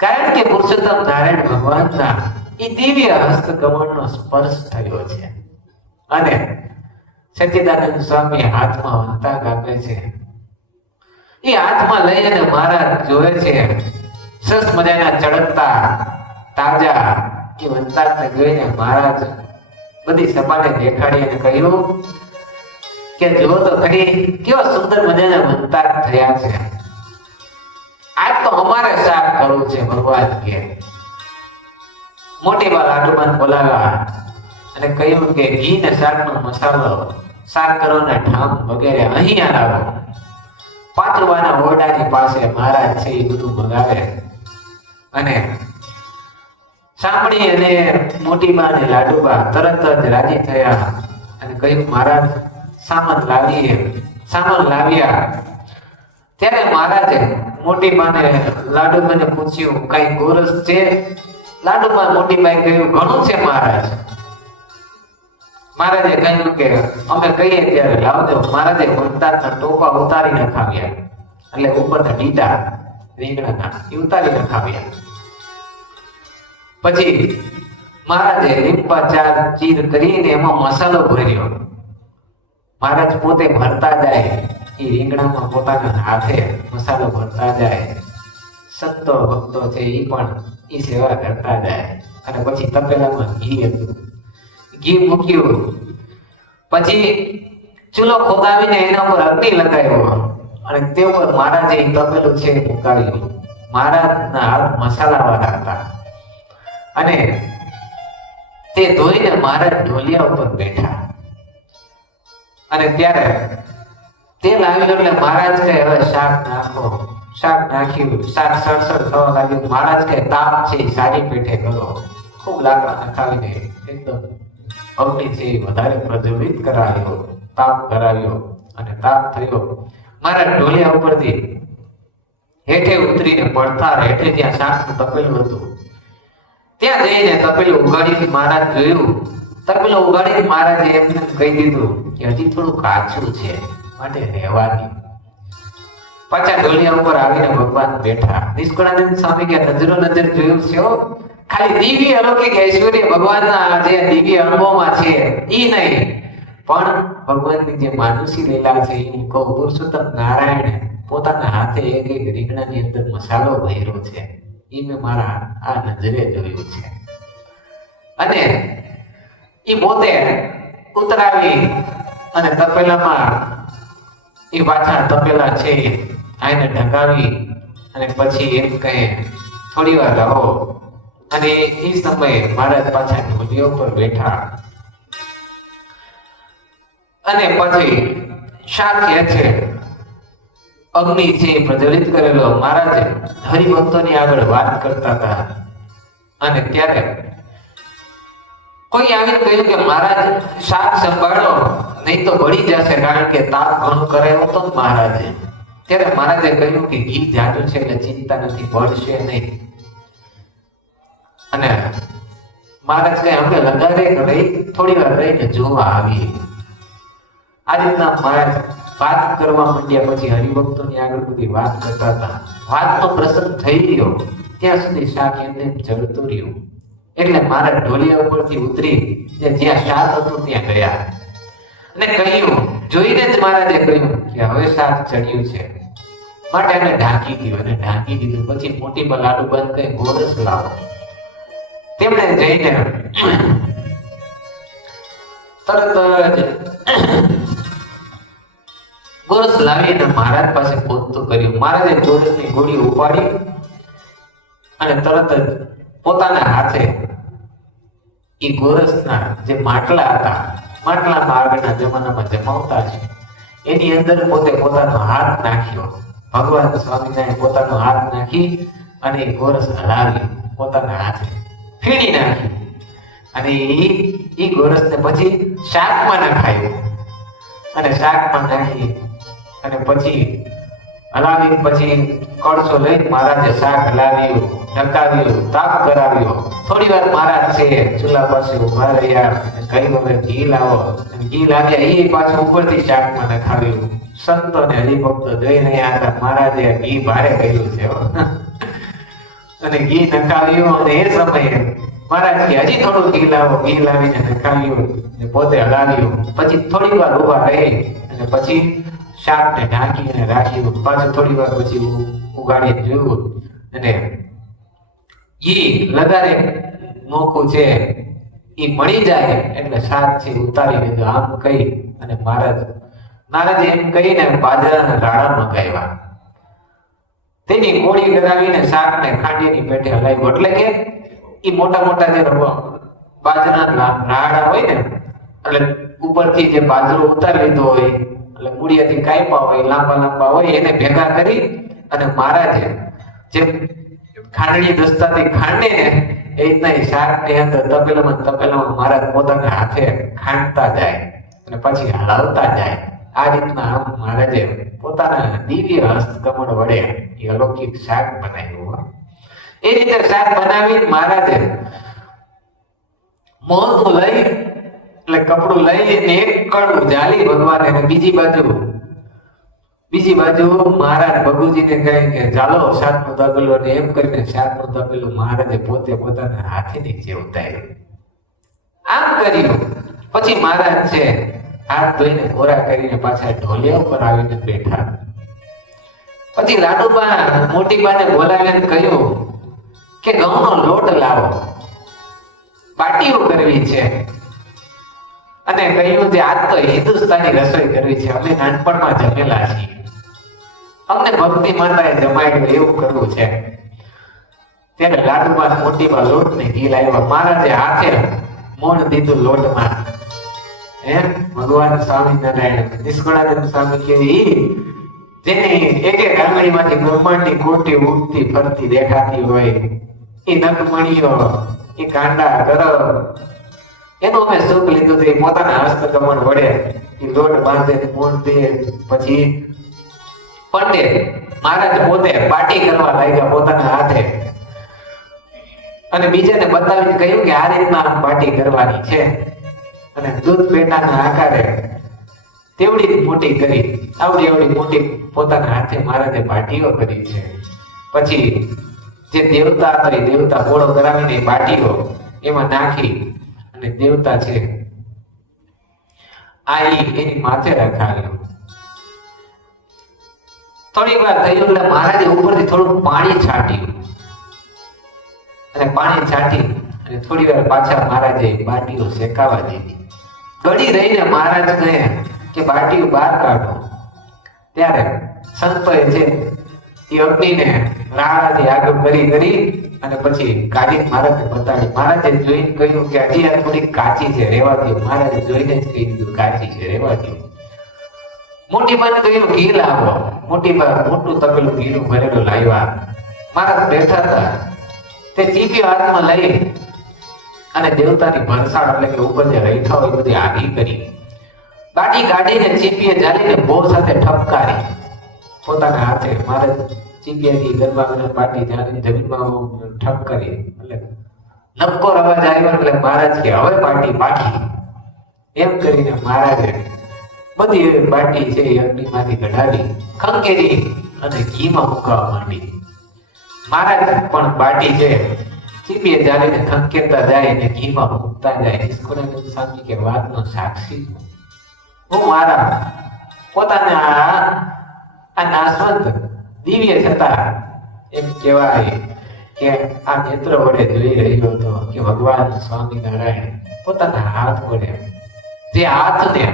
કારણ કે પુરુષોત્તમ નારાયણ ભગવાનના એ દિવ્ય હસ્તકમળનો સ્પર્શ થયો છે. અને સચ્ચિદાનંદ સ્વામી હાથમાં વંતાક આપે છે. એ હાથમાં લઈને મહારાજ જોવે છે, સરસ મજાના ચળકતા તાજા એ વંતાકને જોઈને મહારાજ બધી સભાને દેખાડી અને કહ્યું કે જુઓ તો ખરી કેવા સુંદર મજાના વંતાક થયા છે. આજ તો અમારે શાક કરવું છે. ભગવાન કે મોટી બા લાડુબાન બોલાવ્યા અને કહ્યું કે ઘી ને શાકનો મસાલો, શાક કરવાના ઠામ વગેરે અહીંયા લાવો. પાત્રવાના ઓરડાની પાસે મહારાજ છે એ બધું મગાવે. અને સાંભળી અને મોટી બા ને લાડુબા તરત જ રાજી થયા અને કહ્યું મહારાજ સામાન લાવ્યા. ત્યારે મહારાજે મોટી બાને લાડુબાને પૂછ્યું કઈ ગોરસ છે? લાડુબા મોટી બાઈ કહ્યું ઘણું છે મહારાજ. મહારાજે કહ્યું કે અમે કહીએ ત્યારે લાવજો. મહારાજે વંતાકના ટોપા ઉતારી નખાવ્યા, એટલે ઉપરના ડીટા રીંગણાના એ ઉતારી નખાવ્યા. પછી મહારાજે લીંબા ચાર ચીર કરીને એમાં મસાલો ભર્યો. મહારાજ પોતે ભરતા જાય, એ રીંગણામાં પોતાના હાથે મસાલો ભરતા જાય. સંતો ભક્તો છે એ પણ એ સેવા કરતા જાય. અને પછી તપેલામાં ઘી હતું, ઘી મૂક્યું. પછી ચૂલો ખોદાવીને એના પર અગ્નિ લગાવ્યો અને તે ઉપર મહારાજે તપેલું છે મુકાવ્યું. મહારાજના હાથ મસાલાવાળા હતા અને તે ધોઈને મહારાજ ઢોલિયા ઉપર બેઠા. અને ત્યારે તેલ આવ્યું એટલે મહારાજ કહે હવે શાક નાખો. શાક નાખ્યું, શાક સડસડ થવા લાગ્યું. મહારાજ કહે તાપ છે સારી પેઠે કરો. ખૂબ લાકડા નખાવીને એકદમ અગ્નિ છે વધારે પ્રજ્વલિત કરાવ્યો, તાપ કરાવ્યો. અને તાપ થયો. મહારાજ ઢોલિયા ઉપરથી હેઠે ઉતરીને પડથાર હેઠે જ્યાં શાકનું તપેલું હતું ત્યાં જઈને તપેલું ઉગાડી. મહારાજ જોયું, તપેલું ઉગાડી. મહારાજે એમને કહી દીધું કે હજી થોડું કાચું છે, માટે રહેવા દે. પાછા ઢોલિયા ઉપર આવીને ભગવાન બેઠા. નિષ્કળાનંદ સ્વામી કે નજરો નજર જોયું છે, ખાલી દિવ્ય અલૌકિક ઐશ્વર્ય ભગવાનના જે દિવ્ય અંગોમાં છે ઈ નહીં, પણ ભગવાનની જે માનુષી લીલા છે એ કહું. પુરુષોત્તમ નારાયણ પોતાના હાથે એક એક રીંગણાની અંદર મસાલો ભર્યો છે, એ મેં મારા આ નજરે જોયું છે. અને એ પોતે ઉતરાવી અને તપેલામાં એ પાછા તપેલા છે આને ઢકાવી અને પછી એમ કહે થોડી વાર રહો. અને એ સમયે મહારાજ પાછા ઢોલિયા ઉપર બેઠા. અને પછી શાક કે છે અગ્નિ છે પ્રજ્વલિત કરેલો. મહારાજે હરિભક્તોની આગળ વાત કરતા હતા. અને ત્યારે કોઈ આવીને કહ્યું કે મહારાજ શાક સંભાળો, નહીં તો બળી જશે, કારણ કે તાપ ઘણું કરાયો હતો મહારાજે. ત્યારે મહારાજે કહ્યું કે ઘી જાડું છે એટલે ચિંતા નથી, બળશે નહીં. અને મહારાજ કઈ અમે લગાડે કે રહી થોડી વાર રહીને જોવા આવીએ. આ રીતના મહારાજ વાત કરવા માંડ્યા. પછી હરિભક્તોની આગળ બધી વાત કરતા હતા. વાતનો પ્રસંગ થઈ રહ્યો ત્યાં સુધી શાક એમને જળતું રહ્યું. એટલે મારા ઢોલિયા ઉપરથી ઉતરી જ્યાં શાક હતું ત્યાં ગયા અને કહ્યું, જોઈને જ મહારાજે કહ્યું કે હવે શાક ચડ્યું છે માટે એને ઢાંકી દીધું. અને ઢાંકી દીધું પછી મોટી લાડુ બંધ કરી ગોરસ લાવો. તેમણે જઈને તરત જ ગોરસ લાવીને મહારાજ પાસે પહોંચતું કર્યું. મહારાજે ગોરસની ગોળી ઉપાડી અને તરત જ પોતાના હાથે એ ગોરસના જે માટલા હતા, માટલામાં આગળના જમાનામાં જમાવતા છે, એની અંદર પોતે પોતાનો હાથ નાખ્યો. ભગવાન સ્વામિનારાયણ પોતાનો હાથ નાખી અને એ ગોરસ હલાવી પોતાના હાથે ફીણી નાખી અને એ ગોરસને પછી શાકમાં નખાયું અને શાકમાં નાખી અને પછી હલાવી પછી કળશો લઈને મહારાજે શાક હલાવ્યું, ઢકાવ્યું, તાપ કરાવ્યો. થોડી વાર મહારાજ છે ચૂલા પાસે ઉભા રહ્યા. કહ્યું હવે ઘી લાવો. ઘી લાવ્યા. એ પાછું ઉપરથી શાકમાં નખાવ્યું. સંતો ને હરિભક્તો જોઈ રહ્યા હતા મહારાજે ઘી ભારે કર્યું છે અને ઘી નખાવ્યું. અને એ સમયે મહારાજ કે હજી થોડું ઘી લાવો. ઘી લાવીને નખાવ્યું ને પોતે હલાવ્યું. પછી થોડી વાર ઉભા રહી અને પછી શાકને ઢાંકીને રાખ્યું. પાછું થોડી વાર પછી ઉગાડીને જોયું અને ઘી લગારે નોખું છે એ મળી જાય એટલે શાક છે ઉતારી લીધું. આમ કહી અને મહારાજે એમ કહીને બાજરાના રાડા મગાવ્યા. તેની કોળી કરાવીને શાકને ખાંડીની પેટે હલાવ્યું. એટલે કે એ મોટા મોટા જે બાજરાના રાડા હોય ને એટલે ઉપરથી જે બાજરો ઉતારી લીધો હોય એટલે મૂળિયાથી કાપ્યા હોય લાંબા લાંબા હોય એને ભેગા કરી અને મહારાજે જે ખાંડણી દસ્તાથી ખાંડે ને એ રીતના એ શાકની અંદર તપેલામાં મહારાજ પોતાના હાથે ખાંડતા જાય અને પછી હલાવતા જાય. આ રીતના મહારાજે પોતાના દિવ્ય હસ્તકમળ વડે એ અલૌકિક શાક બનાવ્યું. એ રીતે શાક બનાવી મહારાજે મોહનું લઈ એટલે કપડું લઈને એક કડું જાલી ભગવાન અને બીજી બાજુ મહારાજ ભગુજીને કહે કે ચાલો શાકનું તપેલું. અને એમ કરીને શાકનું તપેલું મહારાજે પોતે પોતાના હાથે નીચે ઉતાર્યું. આમ કર્યું પછી મહારાજ છે હાથ ધોઈને કોરા કરીને પાછા ઢોલિયા ઉપર આવીને બેઠા. પછી લાડુબા મોટી બાને બોલાવીને કહ્યું કે ઘઉંનો લોટ લાવો, પાટીઓ કરવી છે. અને કહ્યું કે આજ તો હિન્દુસ્તાની રસોઈ કરવી છે, અમે નાનપણમાં જમેલા છીએ, અમને ભક્તિ માતાએ જમાડ્યું એવું કરવું છે. ત્યારે લાડુબા મોટી બા લોટ ને ઘી લાવ્યા. મહારાજે હાથે મોણ દીધું લોટમાં. ભગવાન સ્વામિનારાયણ નિષ્કળાનંદ સ્વામી કેવી જેને એક એક આંગળીમાંથી બ્રહ્માંડની કોટી ઉગતી ફરતી દેખાતી હોય, એ નખમણીઓ, એ કાંડા ગરબ, એનું અમે સુખ લીધું. એ પોતાના હસ્તકમળ વડે એ લોટ બાંધે મોણ દે. પછી પંડે મહારાજ પોતે પાટી કરવા લાગ્યા પોતાના હાથે અને બીજાને બતાવીને કહ્યું કે આ રીતના પાટી કરવાની છે. અને દૂધ પેટાના આકારે તેવડી મોટી કરી, આવડી મોટી પોતાના હાથે મહારાજે પાટીઓ કરી છે. પછી જે દેવતા હતો એ દેવતા ગોળો કરાવીને પાટીઓ એમાં નાખી અને દેવતા છે એની માથે રખાવ્યો. થોડી વાર થયું એટલે મહારાજે ઉપરથી થોડું પાણી છાંટ્યું અને પાણી છાંટી અને થોડી વાર પાછા મહારાજે બાટીઓ શેકાવા દીધી. ઘડી રહીને મહારાજ કહે કે બાટીઓ બહાર કાઢો. ત્યારે સંતોએ છે એ અગ્નિને રાણાથી આગળ કરી અને પછી કાઢી મહારાજને બતાડી. મહારાજે જોઈને કહ્યું કે હજી આ થોડી કાચી છે, રેવા દો. મહારાજે જોઈને જ કહી દીધું કાચી છે, રેવા દો. મોટી બાને કહ્યું ઘી લાવો. મોટી બા મોટું તપેલું ઘીનું ભરેલું લાવ્યા. મહારાજ બેઠા હતા તે ચીપી હાથમાં લઈ અને દેવતાની ભરસાણ એટલે કે ઉપર જે રહેઠા હોય બધી આગી કરી. બાટી કાઢીને ચીપીએ જાલીને ભો સાથે ઠપકારી પોતાના હાથે. મહારાજ ચીપિયાથી ગરબા બાટી જાલીને જમીનમાં ઠપકારી એટલે નક્કોર અવાજ આવ્યો એટલે મહારાજ કે હવે બાટી પાકી. એમ કરીને મહારાજે બધી એવી બાટી છે એ અગ્નિમાંથી કઢાવી ખંખેરી અને ઘીમાં મૂકવા માંડી. મહારાજ પણ બાટી છે ચીપીએ જાળીને ખંખેરતા જાય અને ઘીમાં મૂકતા જાય. નિષ્કુળાનંદ સ્વામી કે વાતનો સાક્ષી છું. હું મારા પોતાના આ નાશવંત દિવ્ય છતાં એમ કહેવાય કે આ નેત્ર વડે જોઈ રહ્યો હતો કે ભગવાન સ્વામિનારાયણ પોતાના હાથ વડે જે હાથને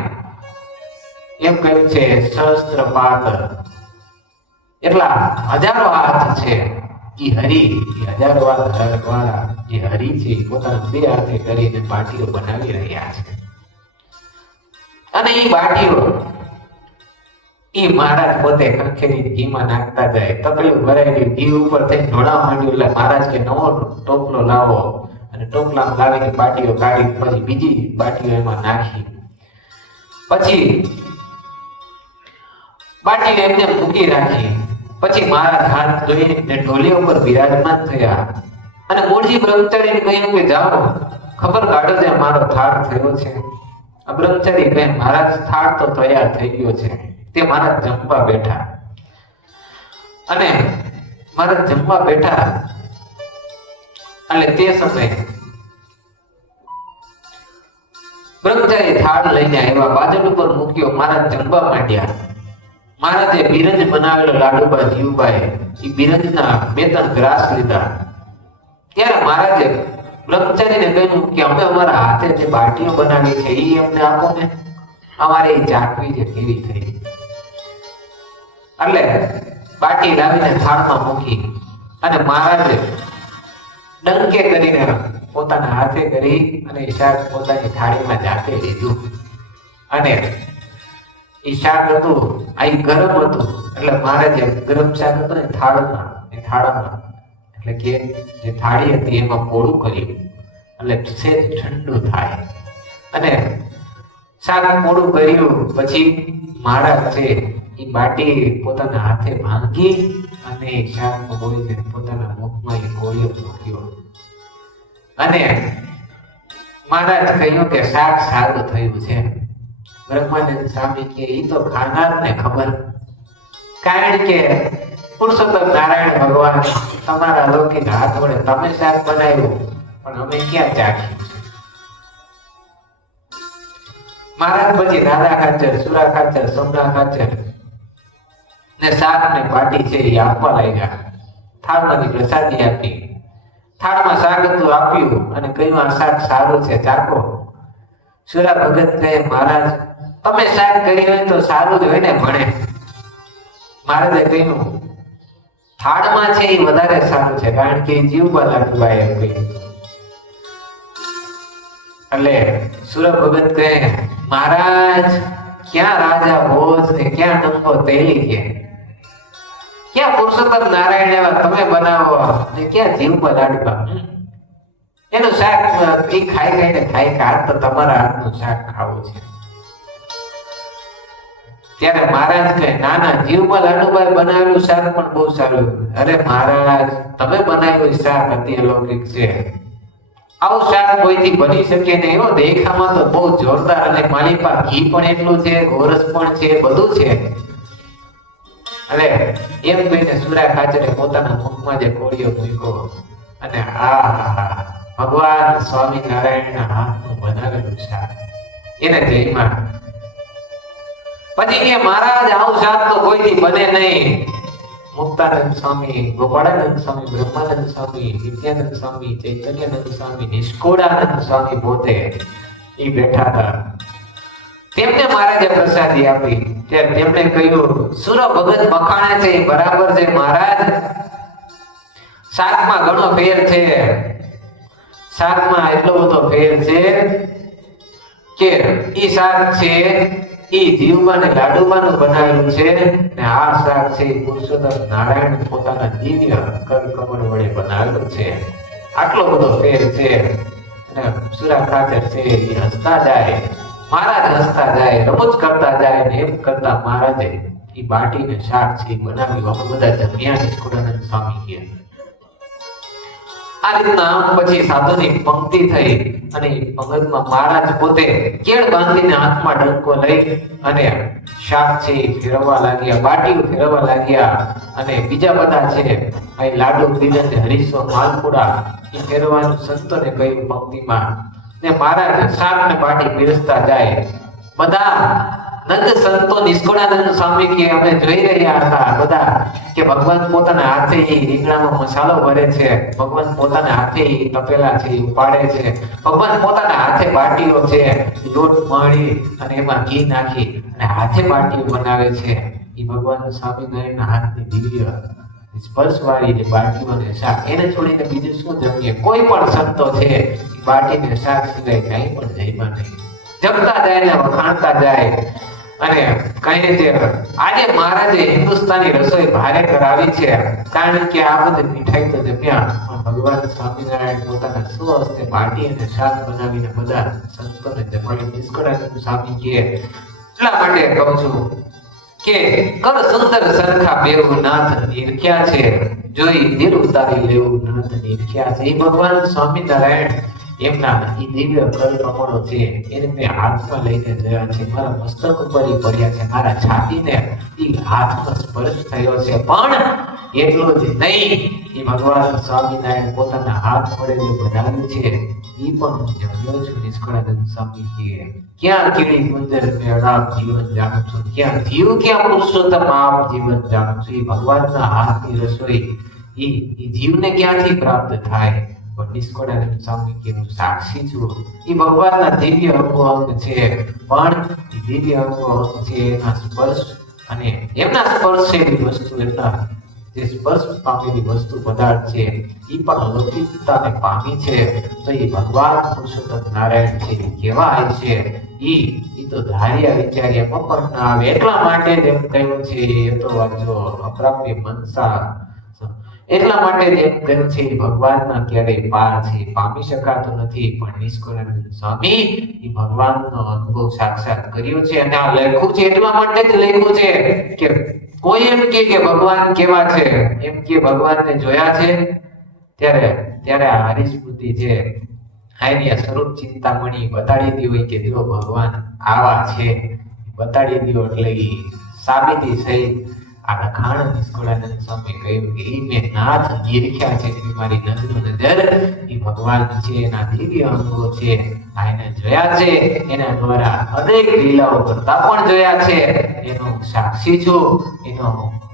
એમ કહ્યું છે સહસ્ત્રપાત એટલા હજારો હાથ છે એ હરી એ હજારો વાળા જે હરી છે એ પોતાના બે હાથે કરીને બાટીઓ બનાવી રહ્યા છે. અને એ બાટીઓ એ મહારાજ પોતે ખંખેરી ઘીમાં નાખતા જાય. તપેલું ભરાયેલું ઘી ઉપર થઈ ઢોળા માંડ્યું એટલે મહારાજ કે નવો ટોપલો લાવો અને ટોપલામાં લાવીને બાટીઓ કાઢી પછી બીજી બાટીઓ એમાં નાખી. પછી બાટીઓ એમને મૂકી રાખી. પછી મહારાજ હાથ ધોઈને ઢોલિયા ઉપર બિરાજમાન થયા અને મૂળજી બ્રહ્મચારીને કહ્યું કે જાઓ ખબર કાઢો જે મારો થાળ થયો છે. આ બ્રહ્મચારી કહે મહારાજ થાળ તો તૈયાર થઈ ગયો છે. તે મહારાજ જમવા બેઠા અને મહારાજ જમવા બેઠા એટલે તે સમયે બ્રહ્મચારી થાળ લઈને આવ્યા, બાજુ ઉપર મૂક્યો. મહારાજ જમવા માંડ્યા. મહારાજે બિરંજ બનાવેલો લાડુબા જીવબાએ એ બિરંજના બે ત્રણ ગ્રાસ લીધા. ત્યારે મહારાજે બ્રહ્મચારીને કહ્યું કે અમે અમારા હાથે જે બાટીઓ બનાવી છે એ અમને આપો ને, અમારે એ ચાખવી છે કેવી થઈ. એટલે બાટી લાવીને થાળમાં મૂકી અને મહારાજે ડંકે કરીને પોતાના હાથે કરી અને શાક પોતાની થાળીમાં જાતે લીધું. અને એ શાક હતું આ ગરમ હતું એટલે મહારાજે ગરમ શાક હતું ને થાળામાં એટલે કે જે થાળી હતી એમાં પોળું કર્યું એટલે સેજ ઠંડુ થાય. અને શાક પોળું કર્યું પછી મહારાજ છે એ બાટી પોતાના હાથે ભાંગી અને શાક બોળીને પોતાના મુખમાં એ ગોળીઓ મૂક્યો. અને મહારાજ કહ્યું કે શાક સારું થયું છે. બ્રહ્માનંદ સ્વામી કે એ તો ખાનારને ખબર, કારણ કે પુરુષોત્તમ નારાયણ ભગવાન તમારા લૌકિક હાથ વડે તમે શાક બનાવ્યું પણ અમે ક્યાં ચાખ્યું. મહારાજ પછી દાદા ખાચર, સુરા ખાચર, સોમના ખાચર ને શાક ને બાટી છે એ આપવા લાગ્યા. થાળમાંથી પ્રસાદી આપી. થાળમાં શાક હતું આપ્યું અને કહ્યું આ શાક સારું છે ચાખો. સુરા ભગત કહે મહારાજ તમે શાક કરી હોય તો સારું જ હોય ને ભણે. મહારાજે કહ્યું થાળમાં છે એ વધારે સારું છે કારણ કે જીવબા લાડુબાએ એમ કહ્યું. એટલે સુરા ભગત કહે મહારાજ ક્યાં રાજા ભોજ ને ક્યાં નંબો તેલી કે ક્યાં પુરુષોત્તમ નારાયણ એવા તમે બનાવો ને ક્યાં જીવબા લાડુબા. એનું શાક એ ખાઈને થાય કે આ તો તમારા હાથનું શાક ખાવું છે. ત્યારે મહારાજ કહે ના ના જીવબા લાડુબાએ બનાવેલું શાક પણ બહુ સારું. અરે મહારાજ તમે બનાવેલું શાક અતિ અલૌકિક છે. આવું શાક કોઈથી બની શકે નહીં. એવો દેખામાં તો બહુ જોરદાર અને મારી પાસે ઘી પણ એટલું છે, ગોરસ પણ છે, બધું છે. એટલે એમ કહીને સુરા ખાચરે પોતાના મુખમાં જે કોળીઓ મૂક્યો અને આ ભગવાન સ્વામિનારાયણના હાથનું બનાવેલું શાક એને જઈમાં. પછી કે મહારાજ આવું શાક તો કોઈથી બને નહીં. મુક્તાનંદ સ્વામી, ગોપાળાનંદ સ્વામી, બ્રહ્માનંદ સ્વામી, નિત્યાનંદ સ્વામી, ચૈતન્યાનંદ સ્વામી, નિષ્કુળાનંદ સ્વામી પોતે એ બેઠા હતા. તેમને મહારાજે પ્રસાદી આપી. ત્યારે તેમણે કહ્યું સુરો ભગત મખાણે છે એ બરાબર છે મહારાજ, શાકમાં ઘણો ફેર છે. શાકમાં એટલો બધો ફેર છે કે ઈ શાક છે ઈ જીવબા ને લાડુબાનું બનાવેલું છે ને આ શાક છે પુરુષોત્તમ નારાયણ પોતાના દિવ્ય કર કમળ વડે બનાવેલું છે. આટલો બધો ફેર છે. અને સુરા ખાચર છે એ હસતા જાય, મહારાજ હસતા જાય, રમૂજ કરતા જાય ને એમ કરતા મહારાજે એ બાટીને શાક છે બનાવ્યું. અમે બધા જમ્યા. નિષ્કુળાનંદ સ્વામી કહે આ રીતના પછી સાધુની પંક્તિ થઈ અને પંગતમાં મહારાજ પોતે કેળ બાંધીને હાથમાં ડંકો લઈ અને શાક છે એ ફેરવવા લાગ્યા, બાટીઓ ફેરવવા લાગ્યા અને બીજા બધા છે અહીં લાડુ બિલન હરીસો માલપુડા એ ફેરવવાનું સંતોને કહ્યું પંક્તિમાં. ને મહારાજ શાક ને બાટી પીરસતા જાય. બધા નંદ સંતો નિષ્કુળાનંદ સ્વામી કે અમે જોઈ રહ્યા હતા બધા કે ભગવાન પોતાના હાથે રીંગણામાં મસાલો ભરે છે, ભગવાન પોતાના હાથે તપેલા છે ઉપાડે છે, ભગવાન પોતાના હાથે બાટીઓ છે લોટ મળી અને એમાં ઘી નાખી અને હાથે બાટીઓ બનાવે છે. એ ભગવાન સ્વામિનારાયણના હાથની દિવ્ય સ્પર્શવાળી જે બાટીઓને શાક એને છોડીને બીજું શું જમીએ? કોઈ પણ સંતો છે બાટીને શાક સિવાય કંઈ પણ જમ્યા નહીં. જમતા જાય ને વખાણતા જાય અને કહીને જે આજે મહારાજે હિન્દુસ્તાની રસોઈ ભારે કરાવી છે કારણ કે આ બધી મીઠાઈ તો જમ્યા પણ ભગવાન સ્વામિનારાયણ પોતાના સ્વહસ્તે બાટી અને શાક બનાવીને બધા સંતોને જમાડી. નિષ્કળાનંદ સ્વામી કહે એટલા માટે કહું છું કે કર સુંદર સરખા બેવ નાથ નિરખ્યા છે, જોઈ દિલ ઉતારી લેવું નાથ નિરખ્યા છે. એ ભગવાન સ્વામિનારાયણ એમના એ દિવ્ય કર કમળો છે એને મેં હાથમાં લઈને જોયા છે, મારા મસ્તક ઉપર પડ્યા છે, મારા છાતીને એ હાથમાં સ્પર્શ થયો છે. પણ એટલું જ નહીં, એ ભગવાન સ્વામિનારાયણ પોતાના હાથ વડે જે બનાવ્યું છે એ પણ હું જમ્યો છું. નિષ્કળાનંદ સ્વામી કહે ક્યાં કીડી ગુંદર મેળાપ જીવન જાણું છું, ક્યાં જીવ ક્યાં પુરુષોત્તમ આપ જીવન જાણું છું. એ ભગવાનના હાથની રસોઈ એ જીવને ક્યાંથી પ્રાપ્ત થાય? પણ નિષ્કળાનંદ સ્વામી કે હું સાક્ષી છું. એ ભગવાનના દિવ્ય અંગો અંગ છે પણ એ દિવ્ય અંગો અંગ છે એના સ્પર્શ અને એમના સ્પર્શ એવી વસ્તુ એમના જે સ્પર્શ પામેલી વસ્તુ પદાર્થ છે એ પણ અલૌકિકતાને પામી છે. તો એ ભગવાન પુરુષોત્તમ નારાયણ છે એ કહેવાય છે. એ તો ધાર્યા વિચાર્યામાં પણ ના આવે. એટલા માટે જ એમ કહ્યું છે એ તો વાંચો અપ્રાપ્ય મનસા, એટલા માટે જ એમ કહ્યું છે ભગવાનના ક્યારેય પાર છે પામી શકાતું નથી. પણ નિષ્કળાનંદ સ્વામી એ ભગવાનનો અનુભવ સાક્ષાત કર્યો છે અને આ લખ્યું છે એટલા માટે જ લખ્યું છે કે કોઈ એમ કે ભગવાન કેવા છે, એમ કે ભગવાનને જોયા છે ત્યારે આ હરિસ્મૃતિ છે આની સ્વરૂપ ચિંતામણી બતાડી દી હોય કે જો ભગવાન આવા છે બતાડી દો એટલે સાબિતી સહિત આ લખાણ નિષ્કળાનંદ સ્વામી કહ્યું કે એ મેં નાથ નિરખ્યા છે કે મારી નજર એ ભગવાન છે એના દિવ્ય અંગો છે આ એને જોયા છે, એના દ્વારા અનેક લીલાઓ કરતા પણ જોયા છે. એનો સાક્ષી છું, એનો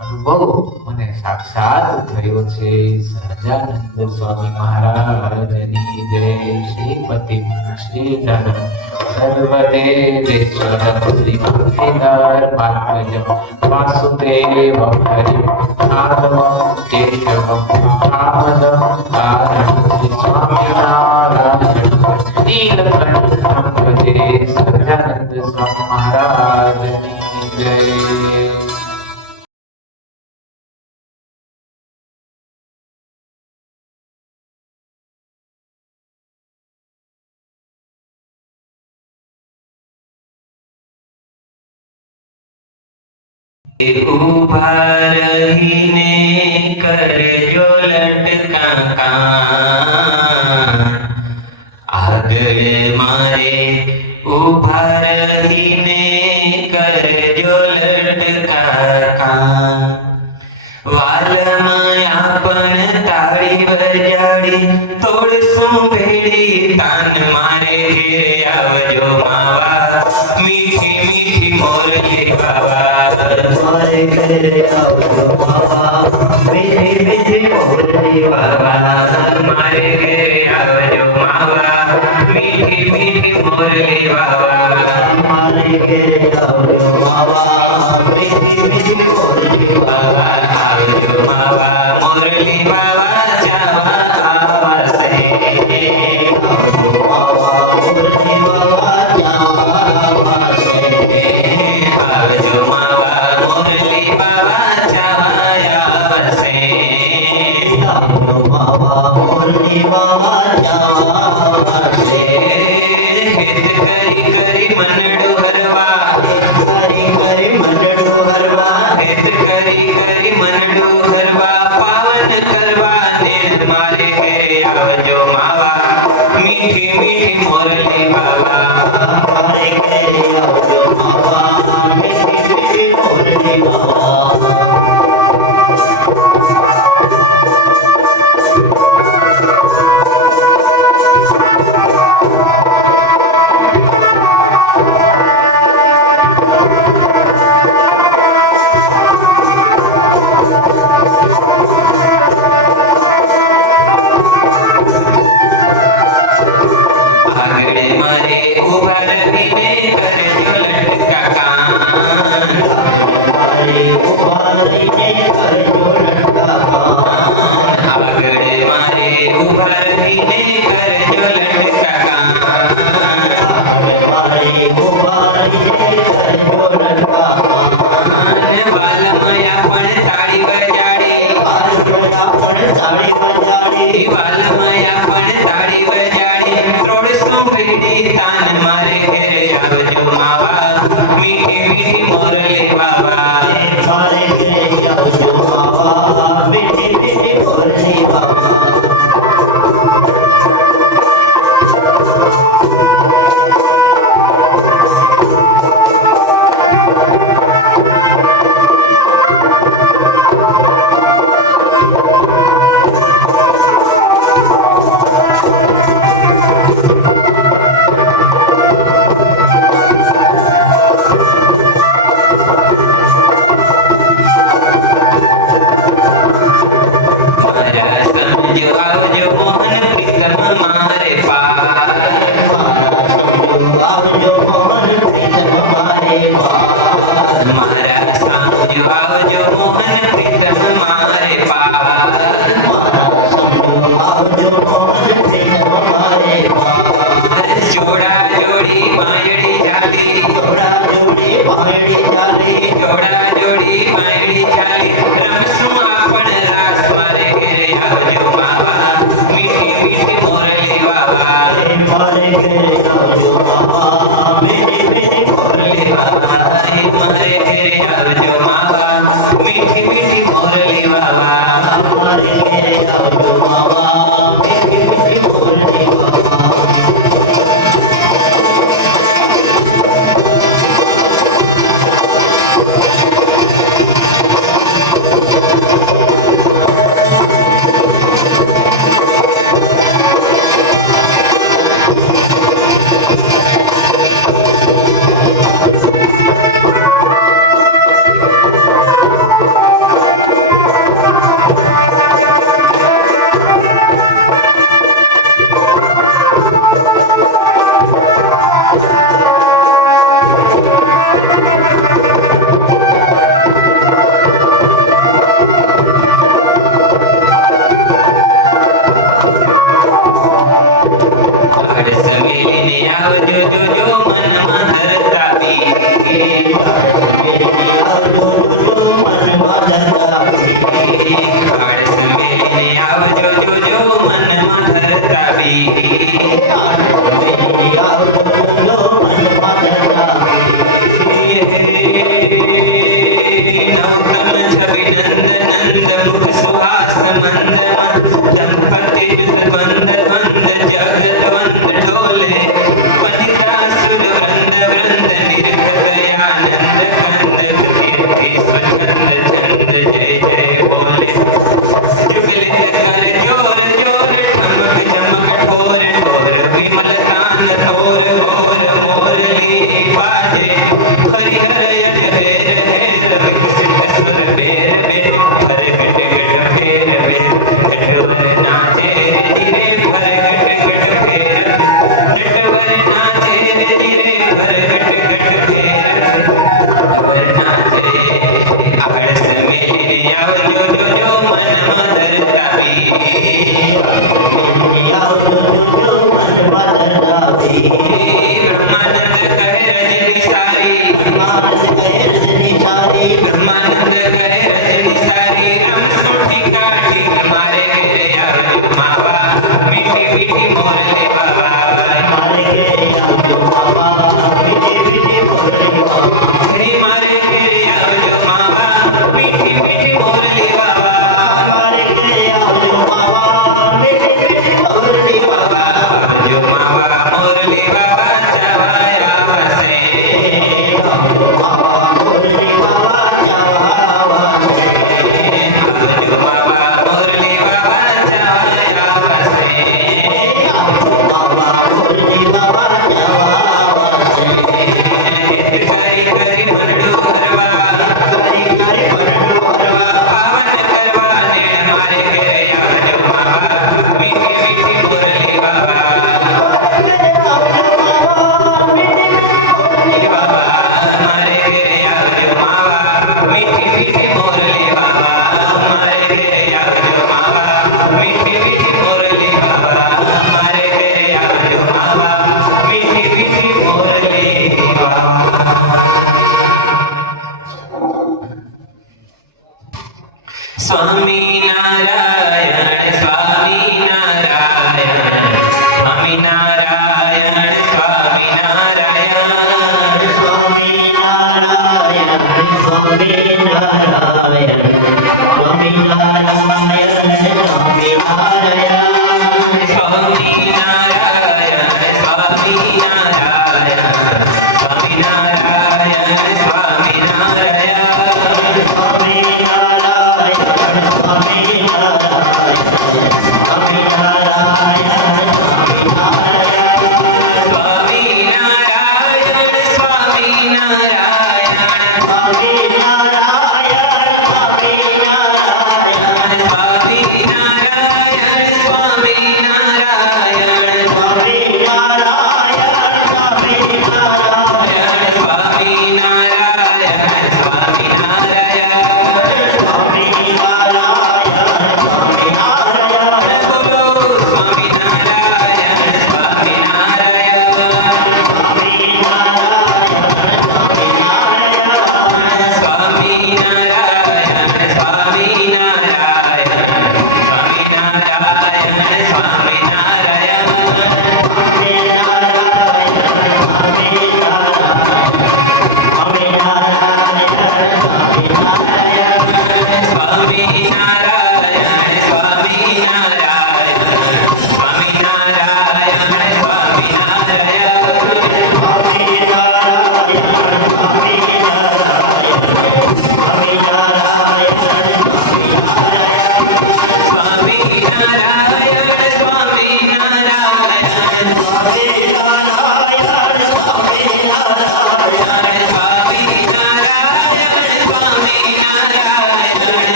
અનુભવ મને સાક્ષાત થયો છે. સહજાનંદ સ્વામી મહારાજની જય. શ્રીપતિ શ્રીધર સર્વદેવેશ્વર શ્રી ભક્તિધર પાત્રજમ વાસુદેવ હરિ આદમ કેશવમ આમદમ કારણ શ્રી સ્વામિનારાયણ નીલકંઠમ ભજે. સહજાનંદ સ્વામી મહારાજની જય. ઉભા રહીને કરજો લટકા કાન, આગળ મારે ઉભા રહીને કરજો લટકા કાન. વાલમાં આપણ તાળી વજાડી તોડશું ભેડી તાન, મારે ઘેરે આવજો માવા મીઠી મીઠી મોરલી બાવા. મારે ઘરે આવજો માવા મીઠી મીઠી મોરલી બાવા. મારે ઘરે આવજો માવા મીઠી મીઠી મોરલી બાવા. મારે ઘરે આવજો માવા મીઠી મીઠી મોરલી બાવા. આવજો માવા મોરલી બાવા જાવા આવશે. આવજો માવા મોરલી બાવા જાવા આવશે. આવજો માવા મોરલી બાવા જાવા આવશે. આવજો માવા મોરલી બાવા જાવા આવશે. હેત કરી કરી મનડું હરવા, કરી કરી મનડું હરવા. હેત કરી કરી રહીને કરજો લટકા કાન આગળ મારે ઊભા રહીને કરજો લટકા કાન વાલમયા પણ તાળી વજાડી વાલમયા પણ તાળી વજાડી 300 પેઢી તાન મારે ઘેરે આવજો માવા મીઠી મીઠી મોરલી બાબા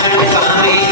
સ્વામી